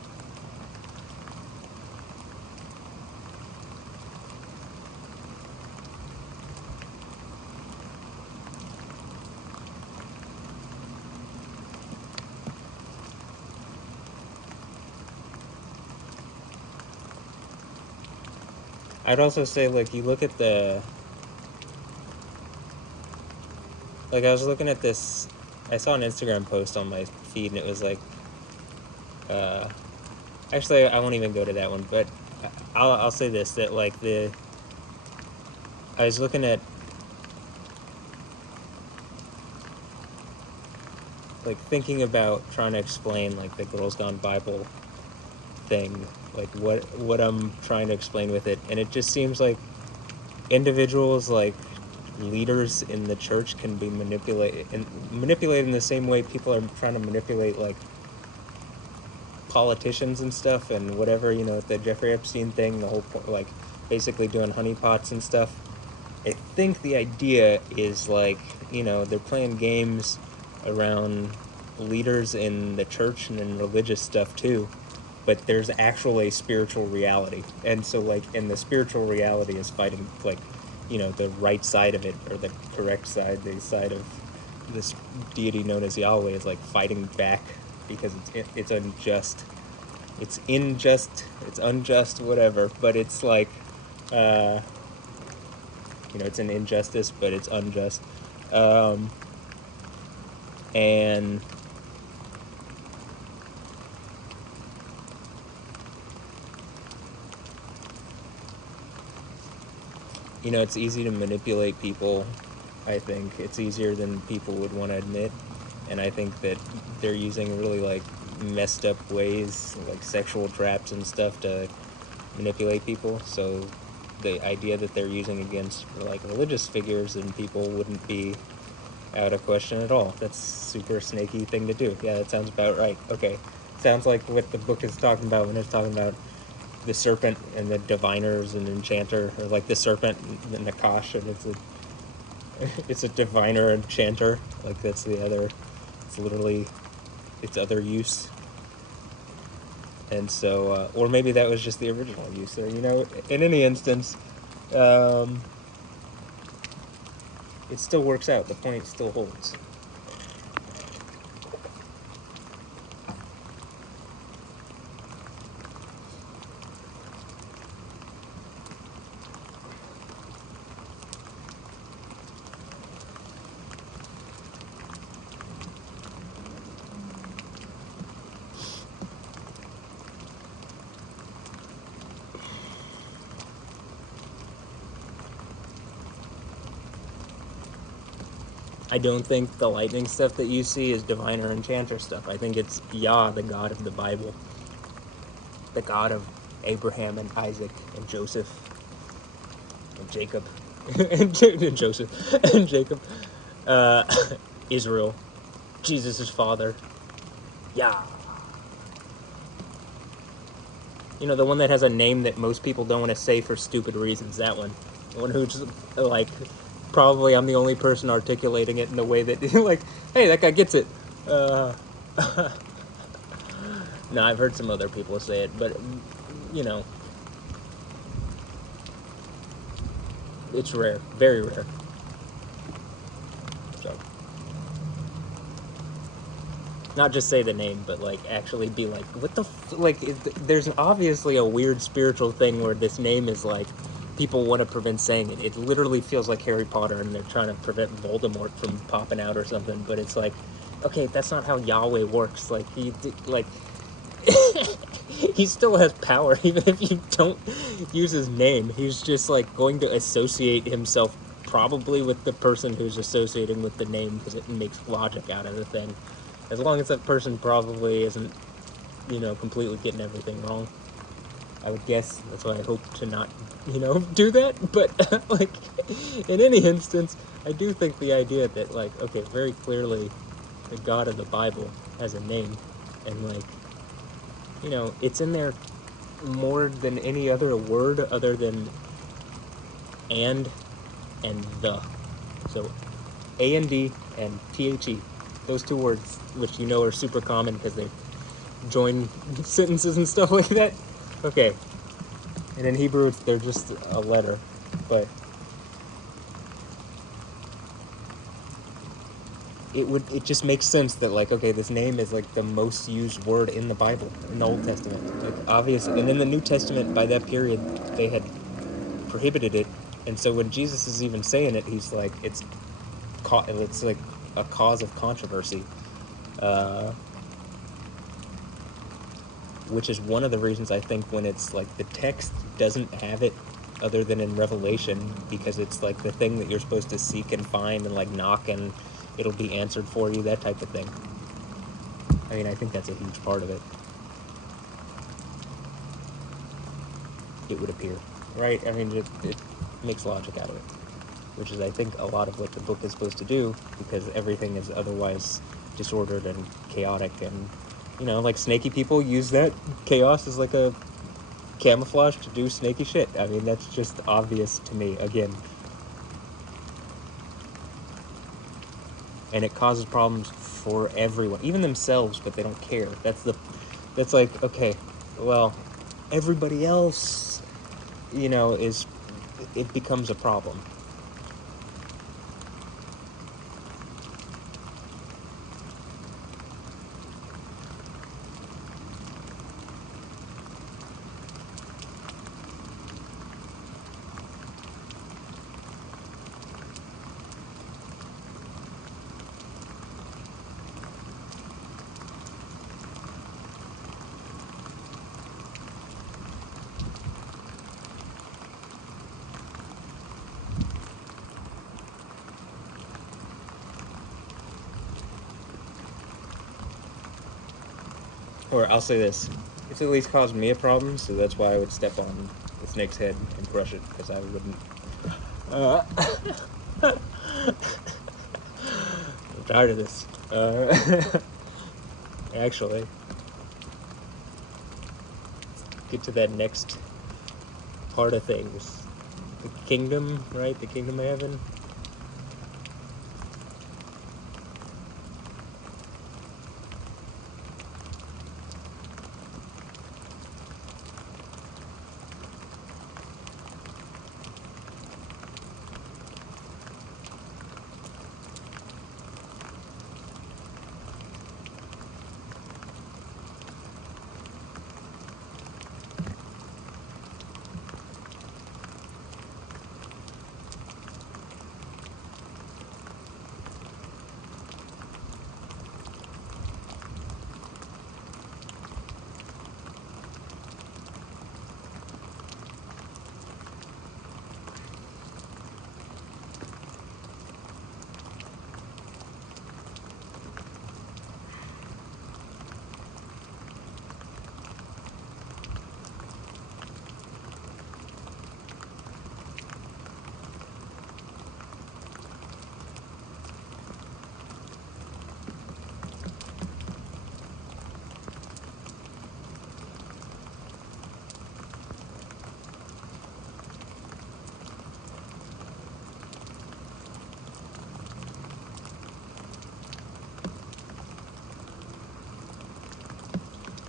I'd also say, like, you look at like, I was looking at this, I saw an Instagram post on my feed, and it was like, actually, I won't even go to that one, but I'll say this, that, like, I was looking at, like, thinking about trying to explain, like, the Girls Gone Bible thing, like, what I'm trying to explain with it, and it just seems like individuals, like, leaders in the church can be manipulated in the same way people are trying to manipulate, like, politicians and stuff, and whatever, you know, the Jeffrey Epstein thing, the whole point, like, basically doing honeypots and stuff. I think the idea is, like, you know, they're playing games around leaders in the church and in religious stuff too, but there's actually a spiritual reality, and so, like, and the spiritual reality is fighting, like, you know, the right side of it, or the correct side, the side of this deity known as Yahweh, is like fighting back because it's unjust, it's unjust, whatever, but it's like, you know, it's an injustice, but it's unjust, and It's easy to manipulate people. I think it's easier than people would want to admit. And I think that they're using really, like, messed up ways, like sexual traps and stuff, to manipulate people. So the idea that they're using against, like, religious figures and people wouldn't be out of question at all. That's super snaky thing to do. Yeah, that sounds about right. Okay. Sounds like what the book is talking about when it's talking about the serpent and the diviners and enchanter, or like the serpent and the Nakash, and it's a diviner enchanter. Like, that's the other, it's literally its other use. And so, or maybe that was just the original use there. In any instance, it still works out. The point still holds. I don't think the lightning stuff that you see is diviner enchanter stuff. I think it's Yah, the God of the Bible, the God of Abraham and Isaac and Joseph and Jacob and Joseph and Jacob, uh, Israel, Jesus' father, Yah. The one that has a name that most people don't want to say for stupid reasons. That one, the one who's like, probably I'm the only person articulating it in the way that, like, hey, that guy gets it. No, I've heard some other people say it, but it's rare, very rare. So, not just say the name, but like actually be like, what the like? There's obviously a weird spiritual thing where this name is like, people want to prevent saying it. It literally feels like Harry Potter, and they're trying to prevent Voldemort from popping out or something. But it's like, okay, that's not how Yahweh works. Like, he still has power, even if you don't use his name. He's just like going to associate himself probably with the person who's associating with the name, because it makes logic out of the thing. As long as that person probably isn't, completely getting everything wrong. I would guess. That's why I hope to not, do that. But, like, in any instance, I do think the idea that, like, okay, very clearly the God of the Bible has a name. And, like, it's in there more than any other word other than and the. So, A-N-D and T-H-E. Those two words, which are super common because they join sentences and stuff like that. Okay. And in Hebrew, they're just a letter. But it just makes sense that, like, okay, this name is like the most used word in the Bible, in the Old Testament. Like, obviously. And in the New Testament, by that period, they had prohibited it. And so when Jesus is even saying it, he's like, it's like a cause of controversy. Which is one of the reasons I think when it's like the text doesn't have it other than in Revelation, because it's like the thing that you're supposed to seek and find and like knock and it'll be answered for you, that type of thing. I mean, I think that's a huge part of it. It would appear, right? I mean, it makes logic out of it, which is, I think, a lot of what the book is supposed to do, because everything is otherwise disordered and chaotic, and like snaky people use that chaos as like a camouflage to do snaky shit. I mean, that's just obvious to me, again. And it causes problems for everyone, even themselves, but they don't care. That's like, okay, well, everybody else, it becomes a problem. Or I'll say this: it's at least caused me a problem, so that's why I would step on the snake's head and crush it, because I wouldn't. I'm tired of this. Actually, get to that next part of things. The kingdom, right? The kingdom of heaven.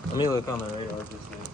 Let me look on the radar for a second.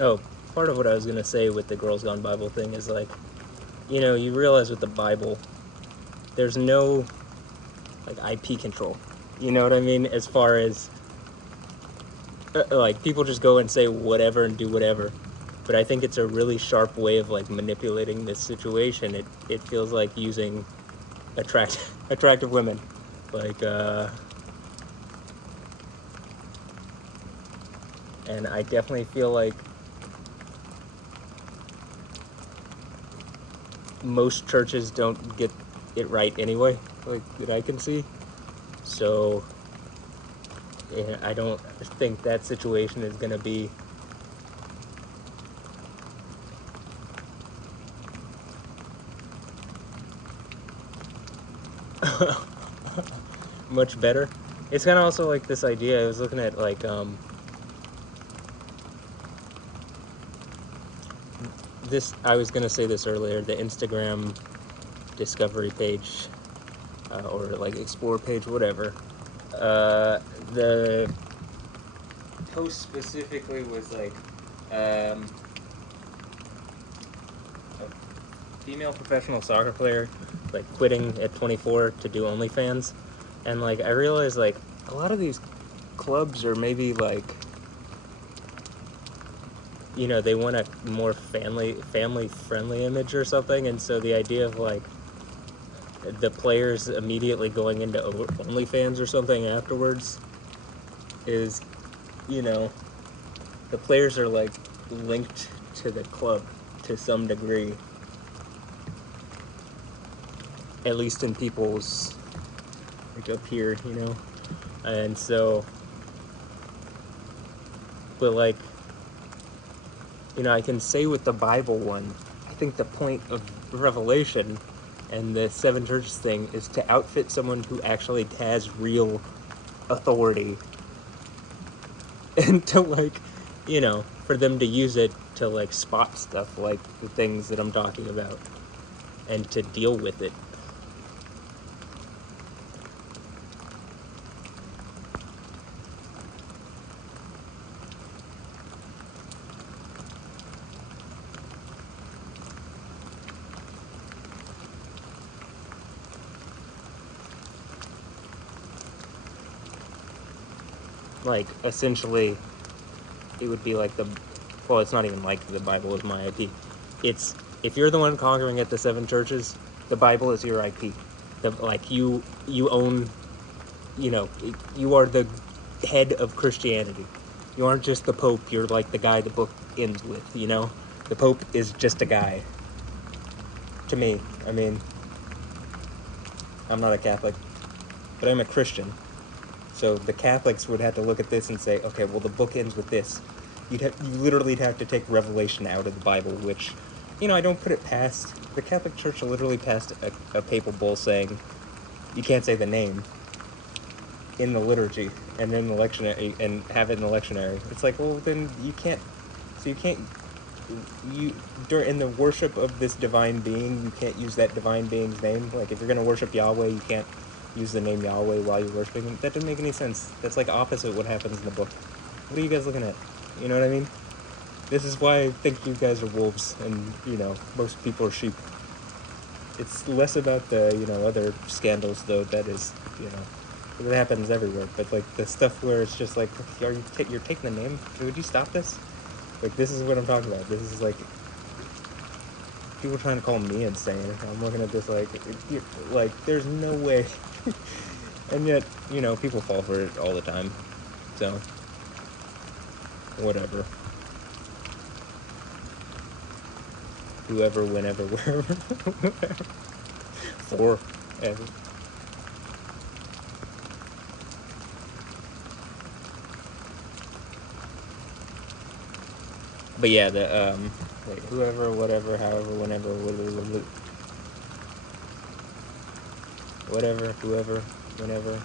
Oh, part of what I was gonna say with the Girls Gone Bible thing is like, you know, you realize with the Bible, there's no like IP control. You know what I mean? As far as like people just go and say whatever and do whatever. But I think it's a really sharp way of like manipulating this situation. It feels like using attractive women, like and I definitely feel like most churches don't get it right anyway, like that I can see. So yeah, I don't think that situation is gonna be much better. It's kind of also like this idea. I was looking at like this. I was gonna say this earlier. The Instagram discovery page or like explore page, whatever. The post specifically was like a female professional soccer player like quitting at 24 to do OnlyFans, and like I realized like a lot of these clubs are maybe like, you know, they want a more family friendly image or something, and so the idea of like the players immediately going into OnlyFans or something afterwards is, you know, the players are like linked to the club to some degree, at least in people's like up here, you know, and so, but like, you know, I can say with the Bible one, I think the point of Revelation and the seven churches thing is to outfit someone who actually has real authority and to like, you know, for them to use it to like spot stuff like the things that I'm talking about and to deal with it. Like essentially it would be like well, it's not even like the Bible is my IP. It's, if you're the one conquering at the seven churches, the Bible is your IP. Like you own, you know, you are the head of Christianity. You aren't just the Pope, you're like the guy the book ends with, you know? The Pope is just a guy. To me. I mean, I'm not a Catholic, but I'm a Christian. So the Catholics would have to look at this and say, okay, well, the book ends with this. You literally have to take Revelation out of the Bible, which, you know, I don't put it past. The Catholic Church literally passed a papal bull saying you can't say the name in the liturgy and in the lectionary and have it in the lectionary. It's like, well, then you can't. So you can't. In the worship of this divine being, you can't use that divine being's name. Like if you're gonna worship Yahweh, you can't use the name Yahweh while you're worshiping him. That doesn't make any sense. That's like opposite what happens in the book. What are you guys looking at? You know what I mean? This is why I think you guys are wolves and, you know, most people are sheep. It's less about the, you know, other scandals, though. That is, you know, it happens everywhere. But like the stuff where it's just like, you're taking the name? Would you stop this? Like, this is what I'm talking about. This is like people trying to call me insane. I'm looking at this like there's no way. And yet, you know, people fall for it all the time. So, whatever. Whoever, whenever, wherever. Forever. But yeah, the, wait, whoever, whatever, however, whenever, whatever, whoever, whenever,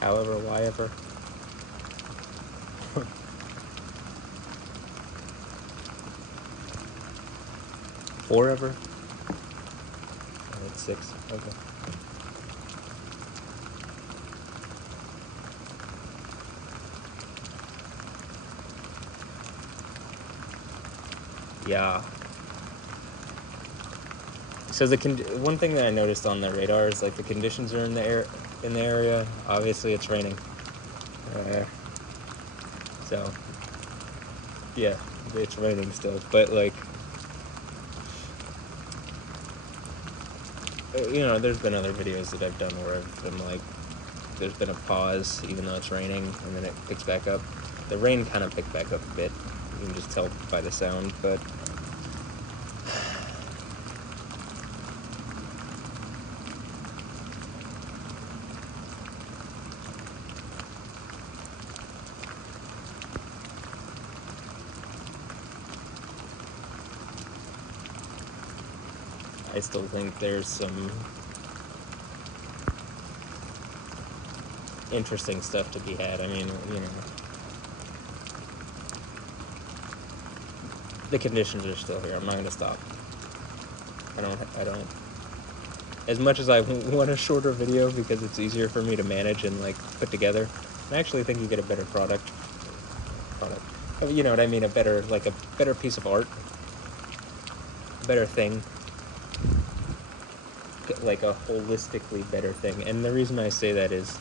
however, whyever. Forever? Oh, that's 6. Okay. Yeah. So one thing that I noticed on the radar is like the conditions are in the area. Obviously, it's raining. So yeah, it's raining still, but like, you know, there's been other videos that I've done where I've been like, there's been a pause even though it's raining, and then it picks back up. The rain kind of picked back up a bit. You can just tell by the sound, but I still think there's some interesting stuff to be had. I mean, you know, the conditions are still here. I'm not gonna stop. I don't. As much as I want a shorter video because it's easier for me to manage and like put together, I actually think you get a better product. You know what I mean? A better piece of art, a better thing, like a holistically better thing. And the reason I say that is,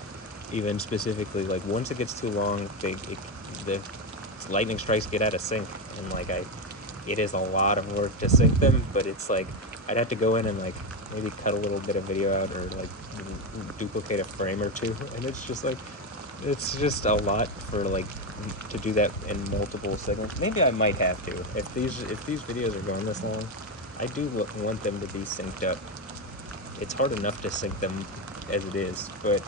even specifically, like once it gets too long, the lightning strikes get out of sync, and like it is a lot of work to sync them. But it's like I'd have to go in and like maybe cut a little bit of video out or like duplicate a frame or two, and it's just like it's just a lot for like to do that in multiple segments. Maybe I might have to if these videos are going this long. I do want them to be synced up. It's hard enough to sync them as it is, but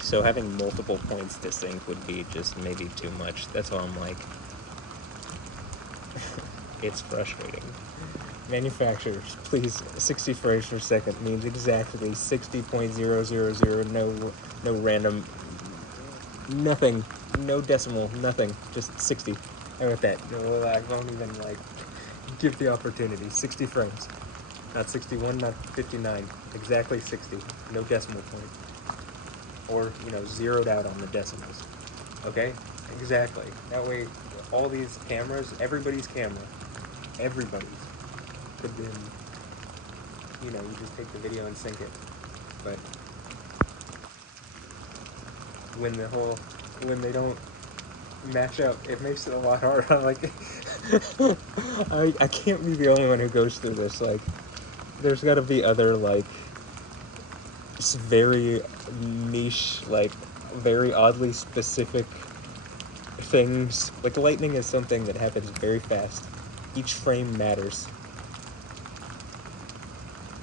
so having multiple points to sync would be just maybe too much. That's why I'm like, it's frustrating. Manufacturers, please, 60 frames per second means exactly 60.000, no random, nothing, no decimal, nothing, just 60. How about that? No, I won't even like give the opportunity. 60 frames. Not 61, not 59. Exactly 60. No decimal point. Or, you know, zeroed out on the decimals. Okay? Exactly. That way, all these cameras, everybody's could be, you know, you just take the video and sync it. But when they don't match up, it makes it a lot harder. Like, I can't be the only one who goes through this. Like, there's got to be other, like, very niche, like, very oddly specific things. Like, lightning is something that happens very fast. Each frame matters.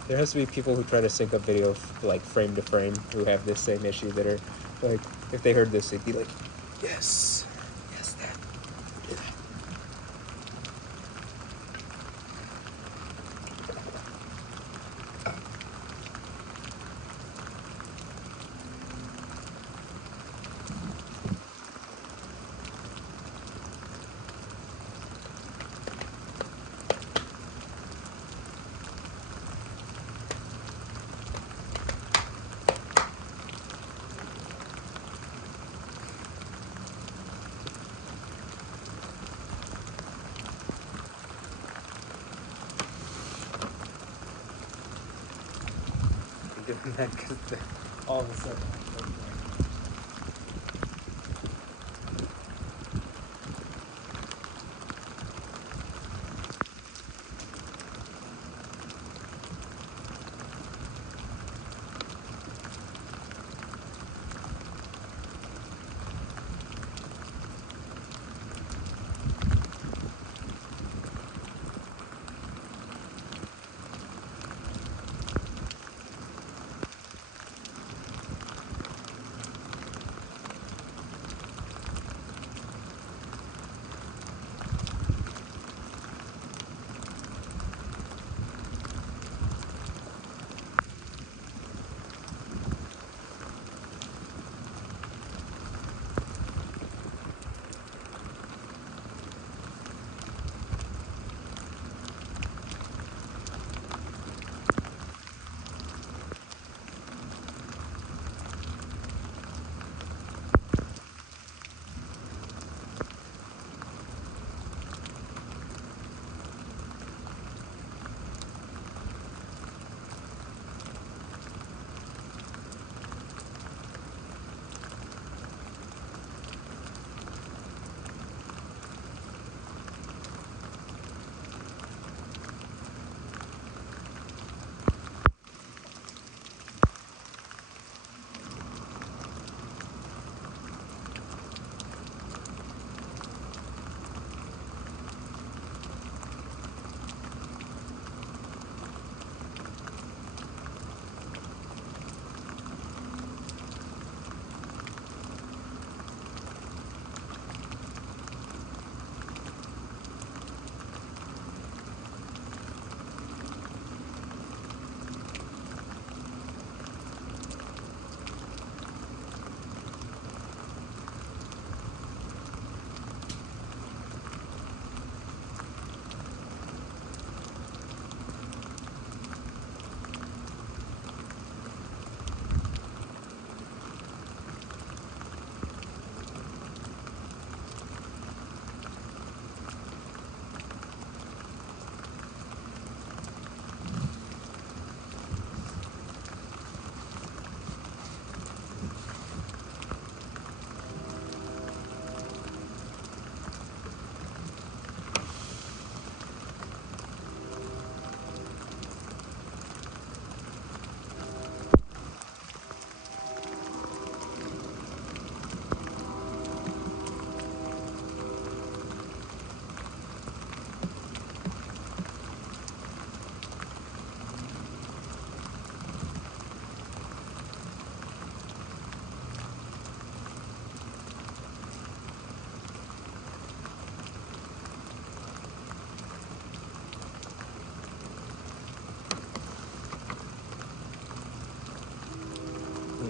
There has to be people who try to sync up video, like, frame to frame, who have this same issue, that are, like, if they heard this, they'd be like, yes, that, yeah. Doing that because all of a sudden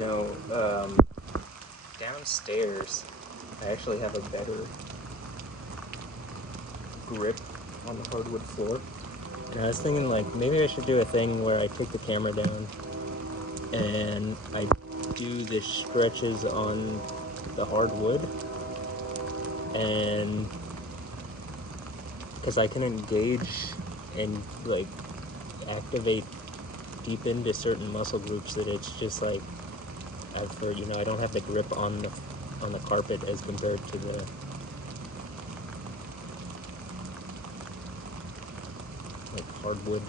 know, downstairs, I actually have a better grip on the hardwood floor. And I was thinking, like, maybe I should do a thing where I take the camera down and I do the stretches on the hardwood, and because I can engage and, like, activate deep into certain muscle groups that it's just like, I've heard, you know, I don't have the grip on the carpet as compared to the like hardwood.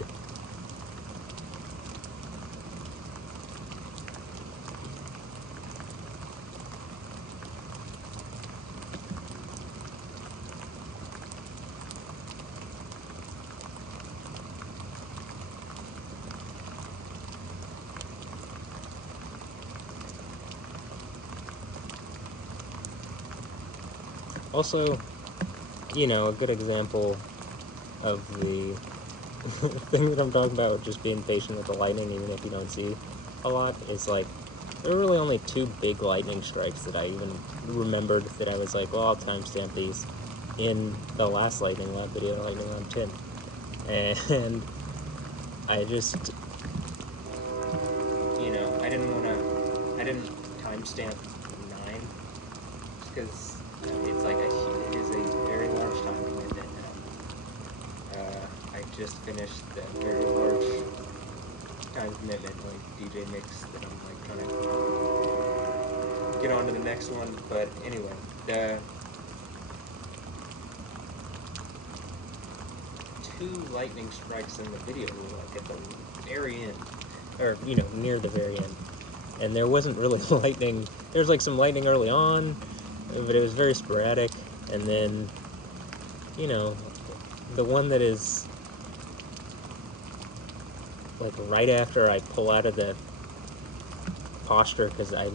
Also, you know, a good example of the thing that I'm talking about with just being patient with the lightning, even if you don't see a lot, is like, there were really only 2 big lightning strikes that I even remembered that I was like, well, I'll timestamp these in the last Lightning Lab video, Lightning Lab 10. And I just, you know, I didn't timestamp 9 because it's like it is a very large time commitment. I just finished that very large time commitment, like DJ mix, that I'm like trying to get on to the next one. But anyway, the 2 lightning strikes in the video were like at the very end, or, you know, near the very end. And there wasn't really lightning. There was like some lightning early on, but it was very sporadic. And then, you know, the one that is like right after I pull out of the posture, because I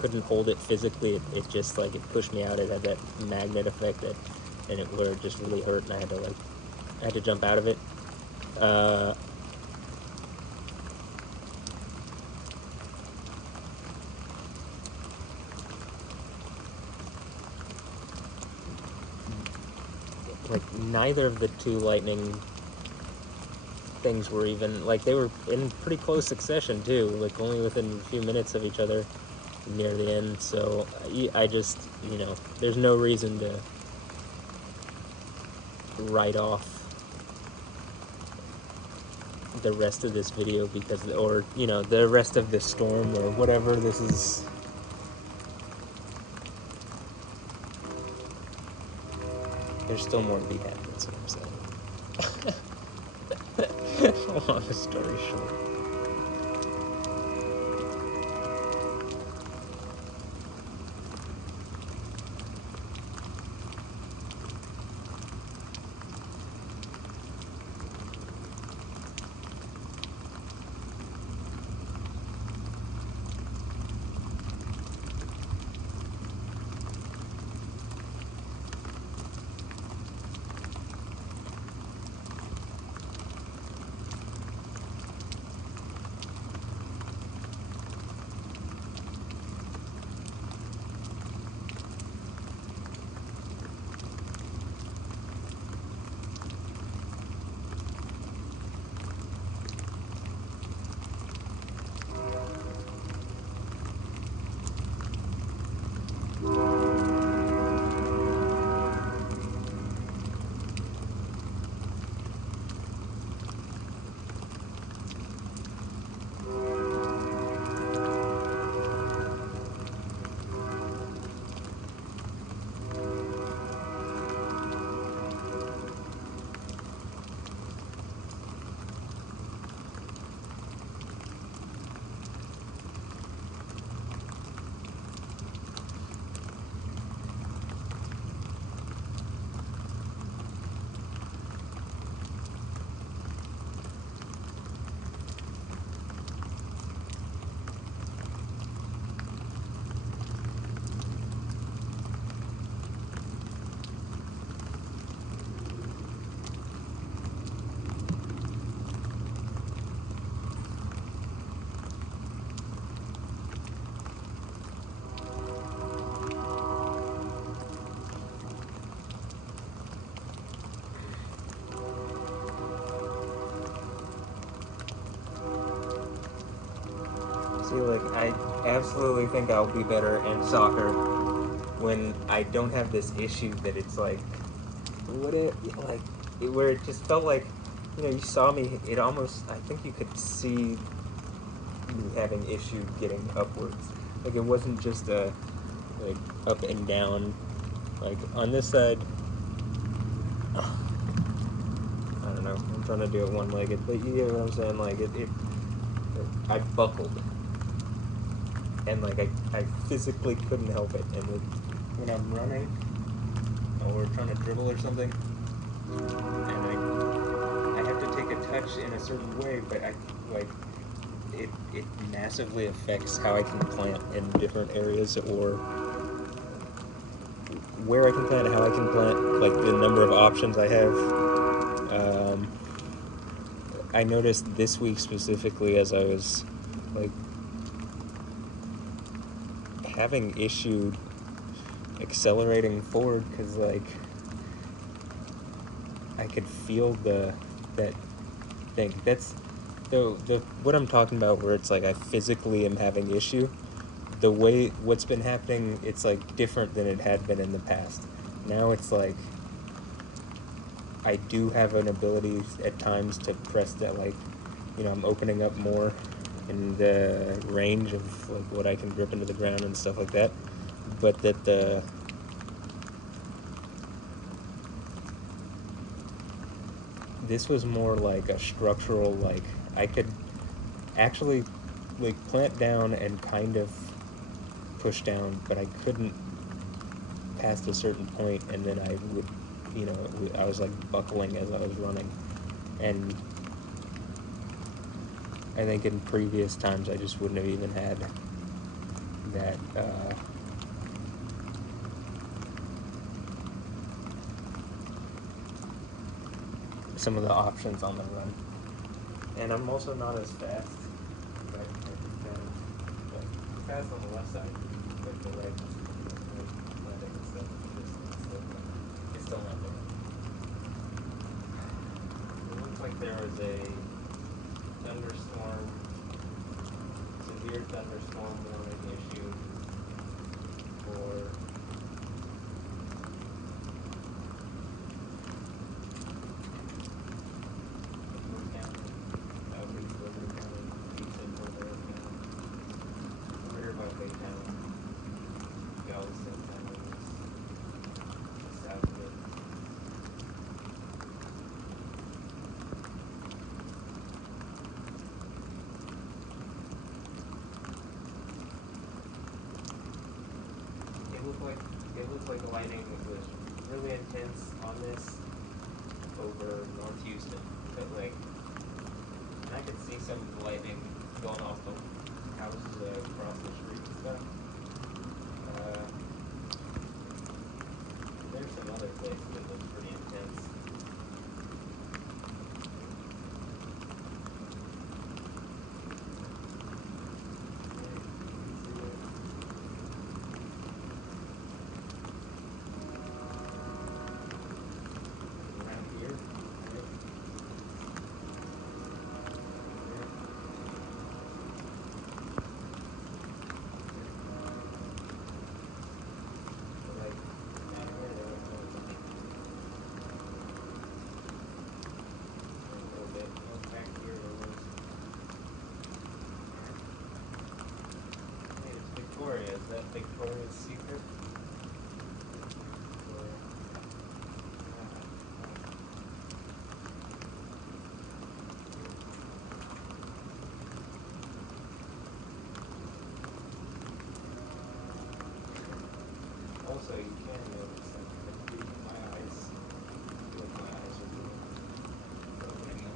couldn't hold it physically, it just like, it pushed me out. It had that magnet effect that, and it where it just really hurt, and I had to jump out of it. Like, neither of the 2 lightning things were even, like, they were in pretty close succession too, like only within a few minutes of each other near the end. So I just, you know, there's no reason to write off the rest of this video because, or, you know, the rest of this storm or whatever this is. There's still more to be had, that's what I'm saying. Long story short. See, like, I absolutely think I'll be better in soccer when I don't have this issue that it's like, where it just felt like, you saw me, it almost, I think you could see me having issue getting upwards. Like, it wasn't just like, up and down. Like, on this side, I don't know, I'm trying to do it one-legged, but you get what I'm saying? Like, I buckled. And, like, I physically couldn't help it. And when I'm running, or trying to dribble or something, and I have to take a touch in a certain way, but it massively affects how I can plant in different areas, or where I can plant, how I can plant, like the number of options I have. I noticed this week specifically as I was like having issue accelerating forward, because like I could feel that thing. That's the what I'm talking about, where it's like I physically am having issue. The way what's been happening, it's like different than it had been in the past. Now it's like I do have an ability at times to press that, like, I'm opening up more in the range of like what I can grip into the ground and stuff like that. But that this was more like a structural, like I could actually like plant down and kind of push down, but I couldn't past a certain point, and then I would, I was like buckling as I was running. And I think in previous times I just wouldn't have even had that some of the options on the run. And I'm also not as fast, but I can kind of, like, fast on the left side, but the right, it's still not there. It looks like there was a thunderstorm, severe thunderstorm warning issue for it looked like the lightning was really intense on this over North Houston, but like, and I could see some of the lightning going off the houses across the street and stuff. There's some other places that look pretty intense. Is that Victoria's Secret? Also, you can notice that my eyes, what my eyes are doing, opening up.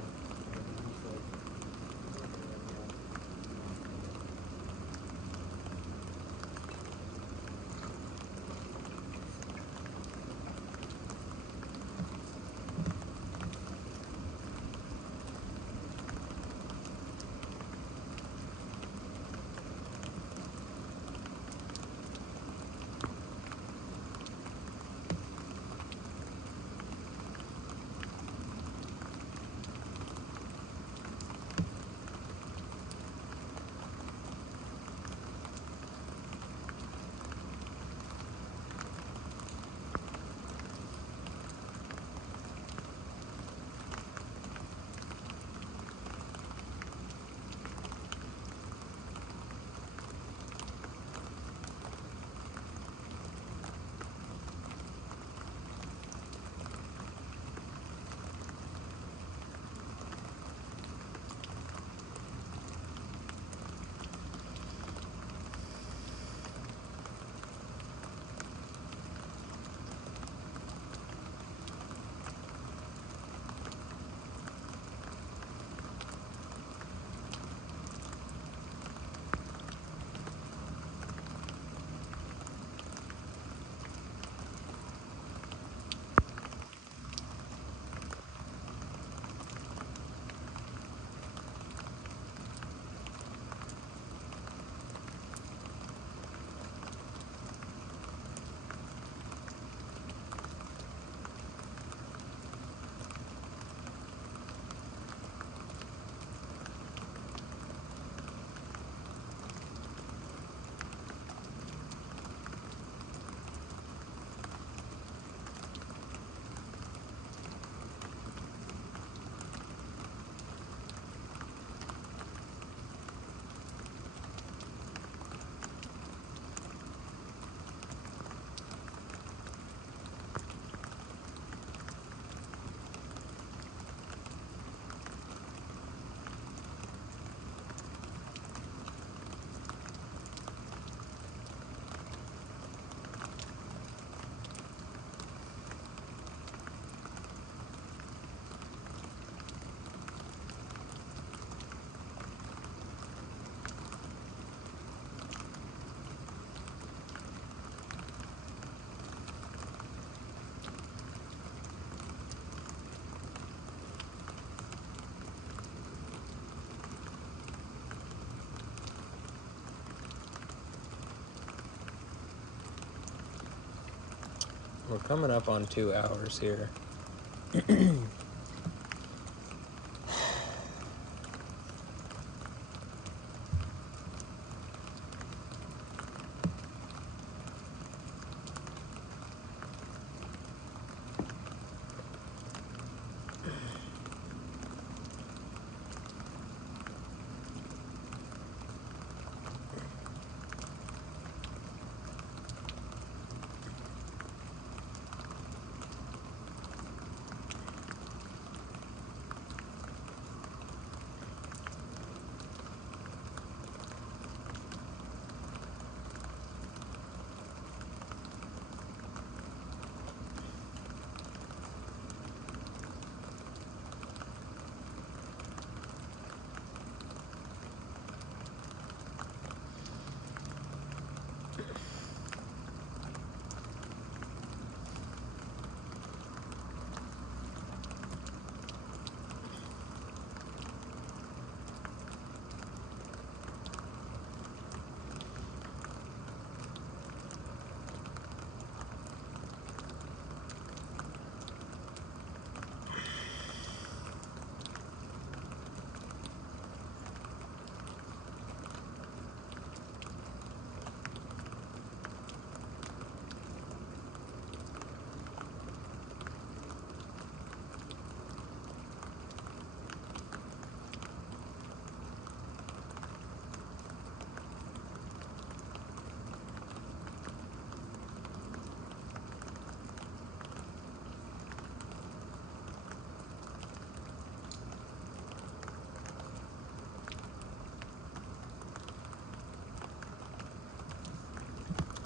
We're coming up on 2 hours here.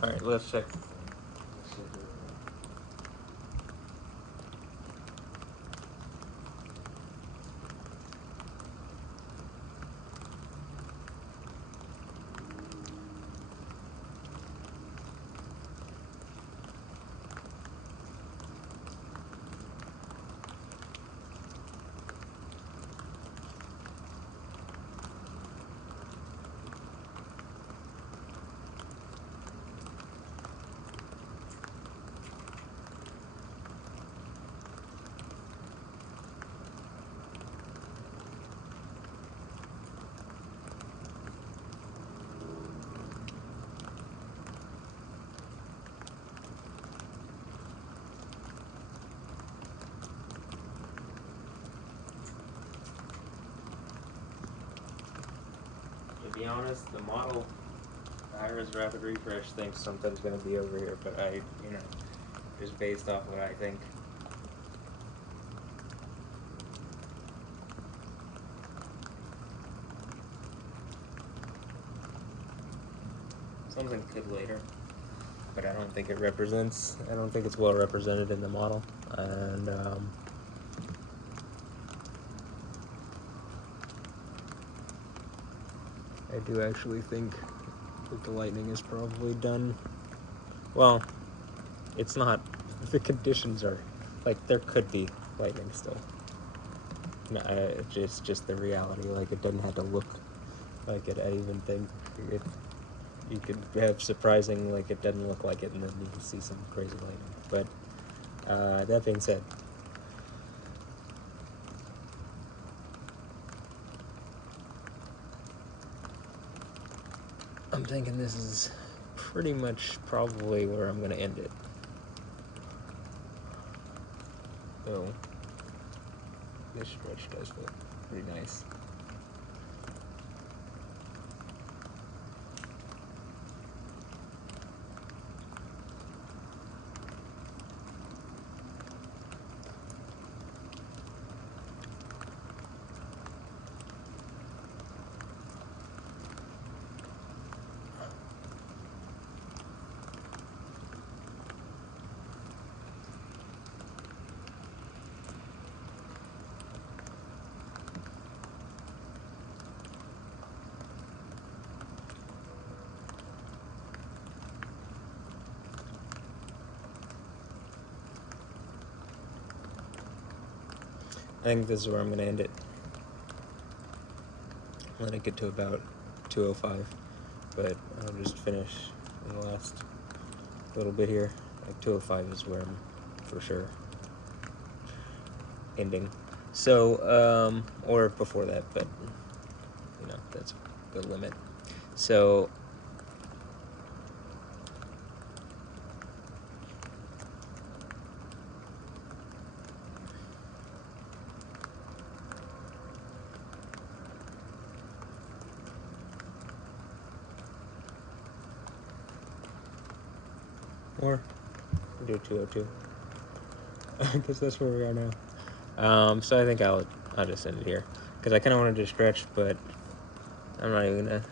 All right, let's check. To be honest, the model Ira's rapid refresh thinks something's gonna be over here, but just based off what I think. Something could later, but I don't think it represents. I don't think it's well represented in the model, and I do actually think that the lightning is probably done. Well, it's not. The conditions are like there could be lightning still. No, it's just the reality. Like it doesn't have to look like it. I even think you could have surprising, like it doesn't look like it, and then you can see some crazy lightning. But that being said, I'm thinking this is pretty much probably where I'm gonna end it. So this stretch does feel pretty nice. I think this is where I'm going to end it. Let it get to about 2:05, but I'll just finish in the last little bit here. Like 205 is where I'm for sure ending. So, or before that, but you know, that's the limit. So, or do 202. I guess that's where we are now. So I think I'll just end it here because I kind of wanted to stretch, but I'm not even gonna.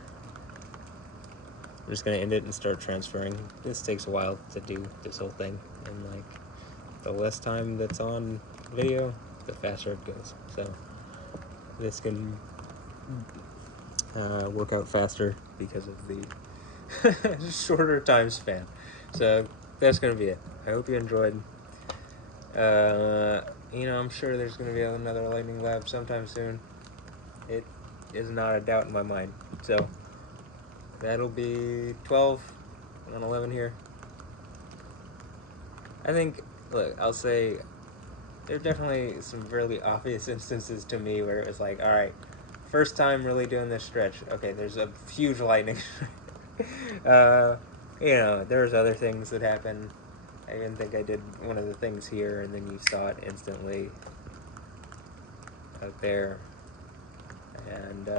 I'm just gonna end it and start transferring. This takes a while to do this whole thing, and like the less time that's on video, the faster it goes. So this can work out faster because of the shorter time span. So that's gonna be it. I hope you enjoyed. You know, I'm sure there's gonna be another lightning lab sometime soon. It is not a doubt in my mind. So that'll be 12 on 11 here. I think, look, I'll say there are definitely some really obvious instances to me where it was like, all right, first time really doing this stretch. Okay, there's a huge lightning. You know, there's other things that happen. I didn't think I did one of the things here, and then you saw it instantly out there. And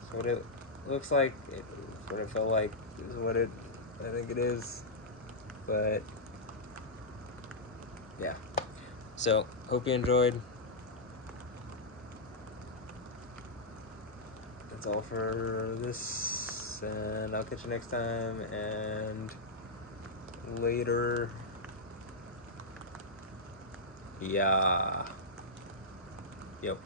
it's what it looks like. It's what it felt like. Is what it I think it is. But yeah. So hope you enjoyed. That's all for this, and I'll catch you next time. And later. Yeah. Yep.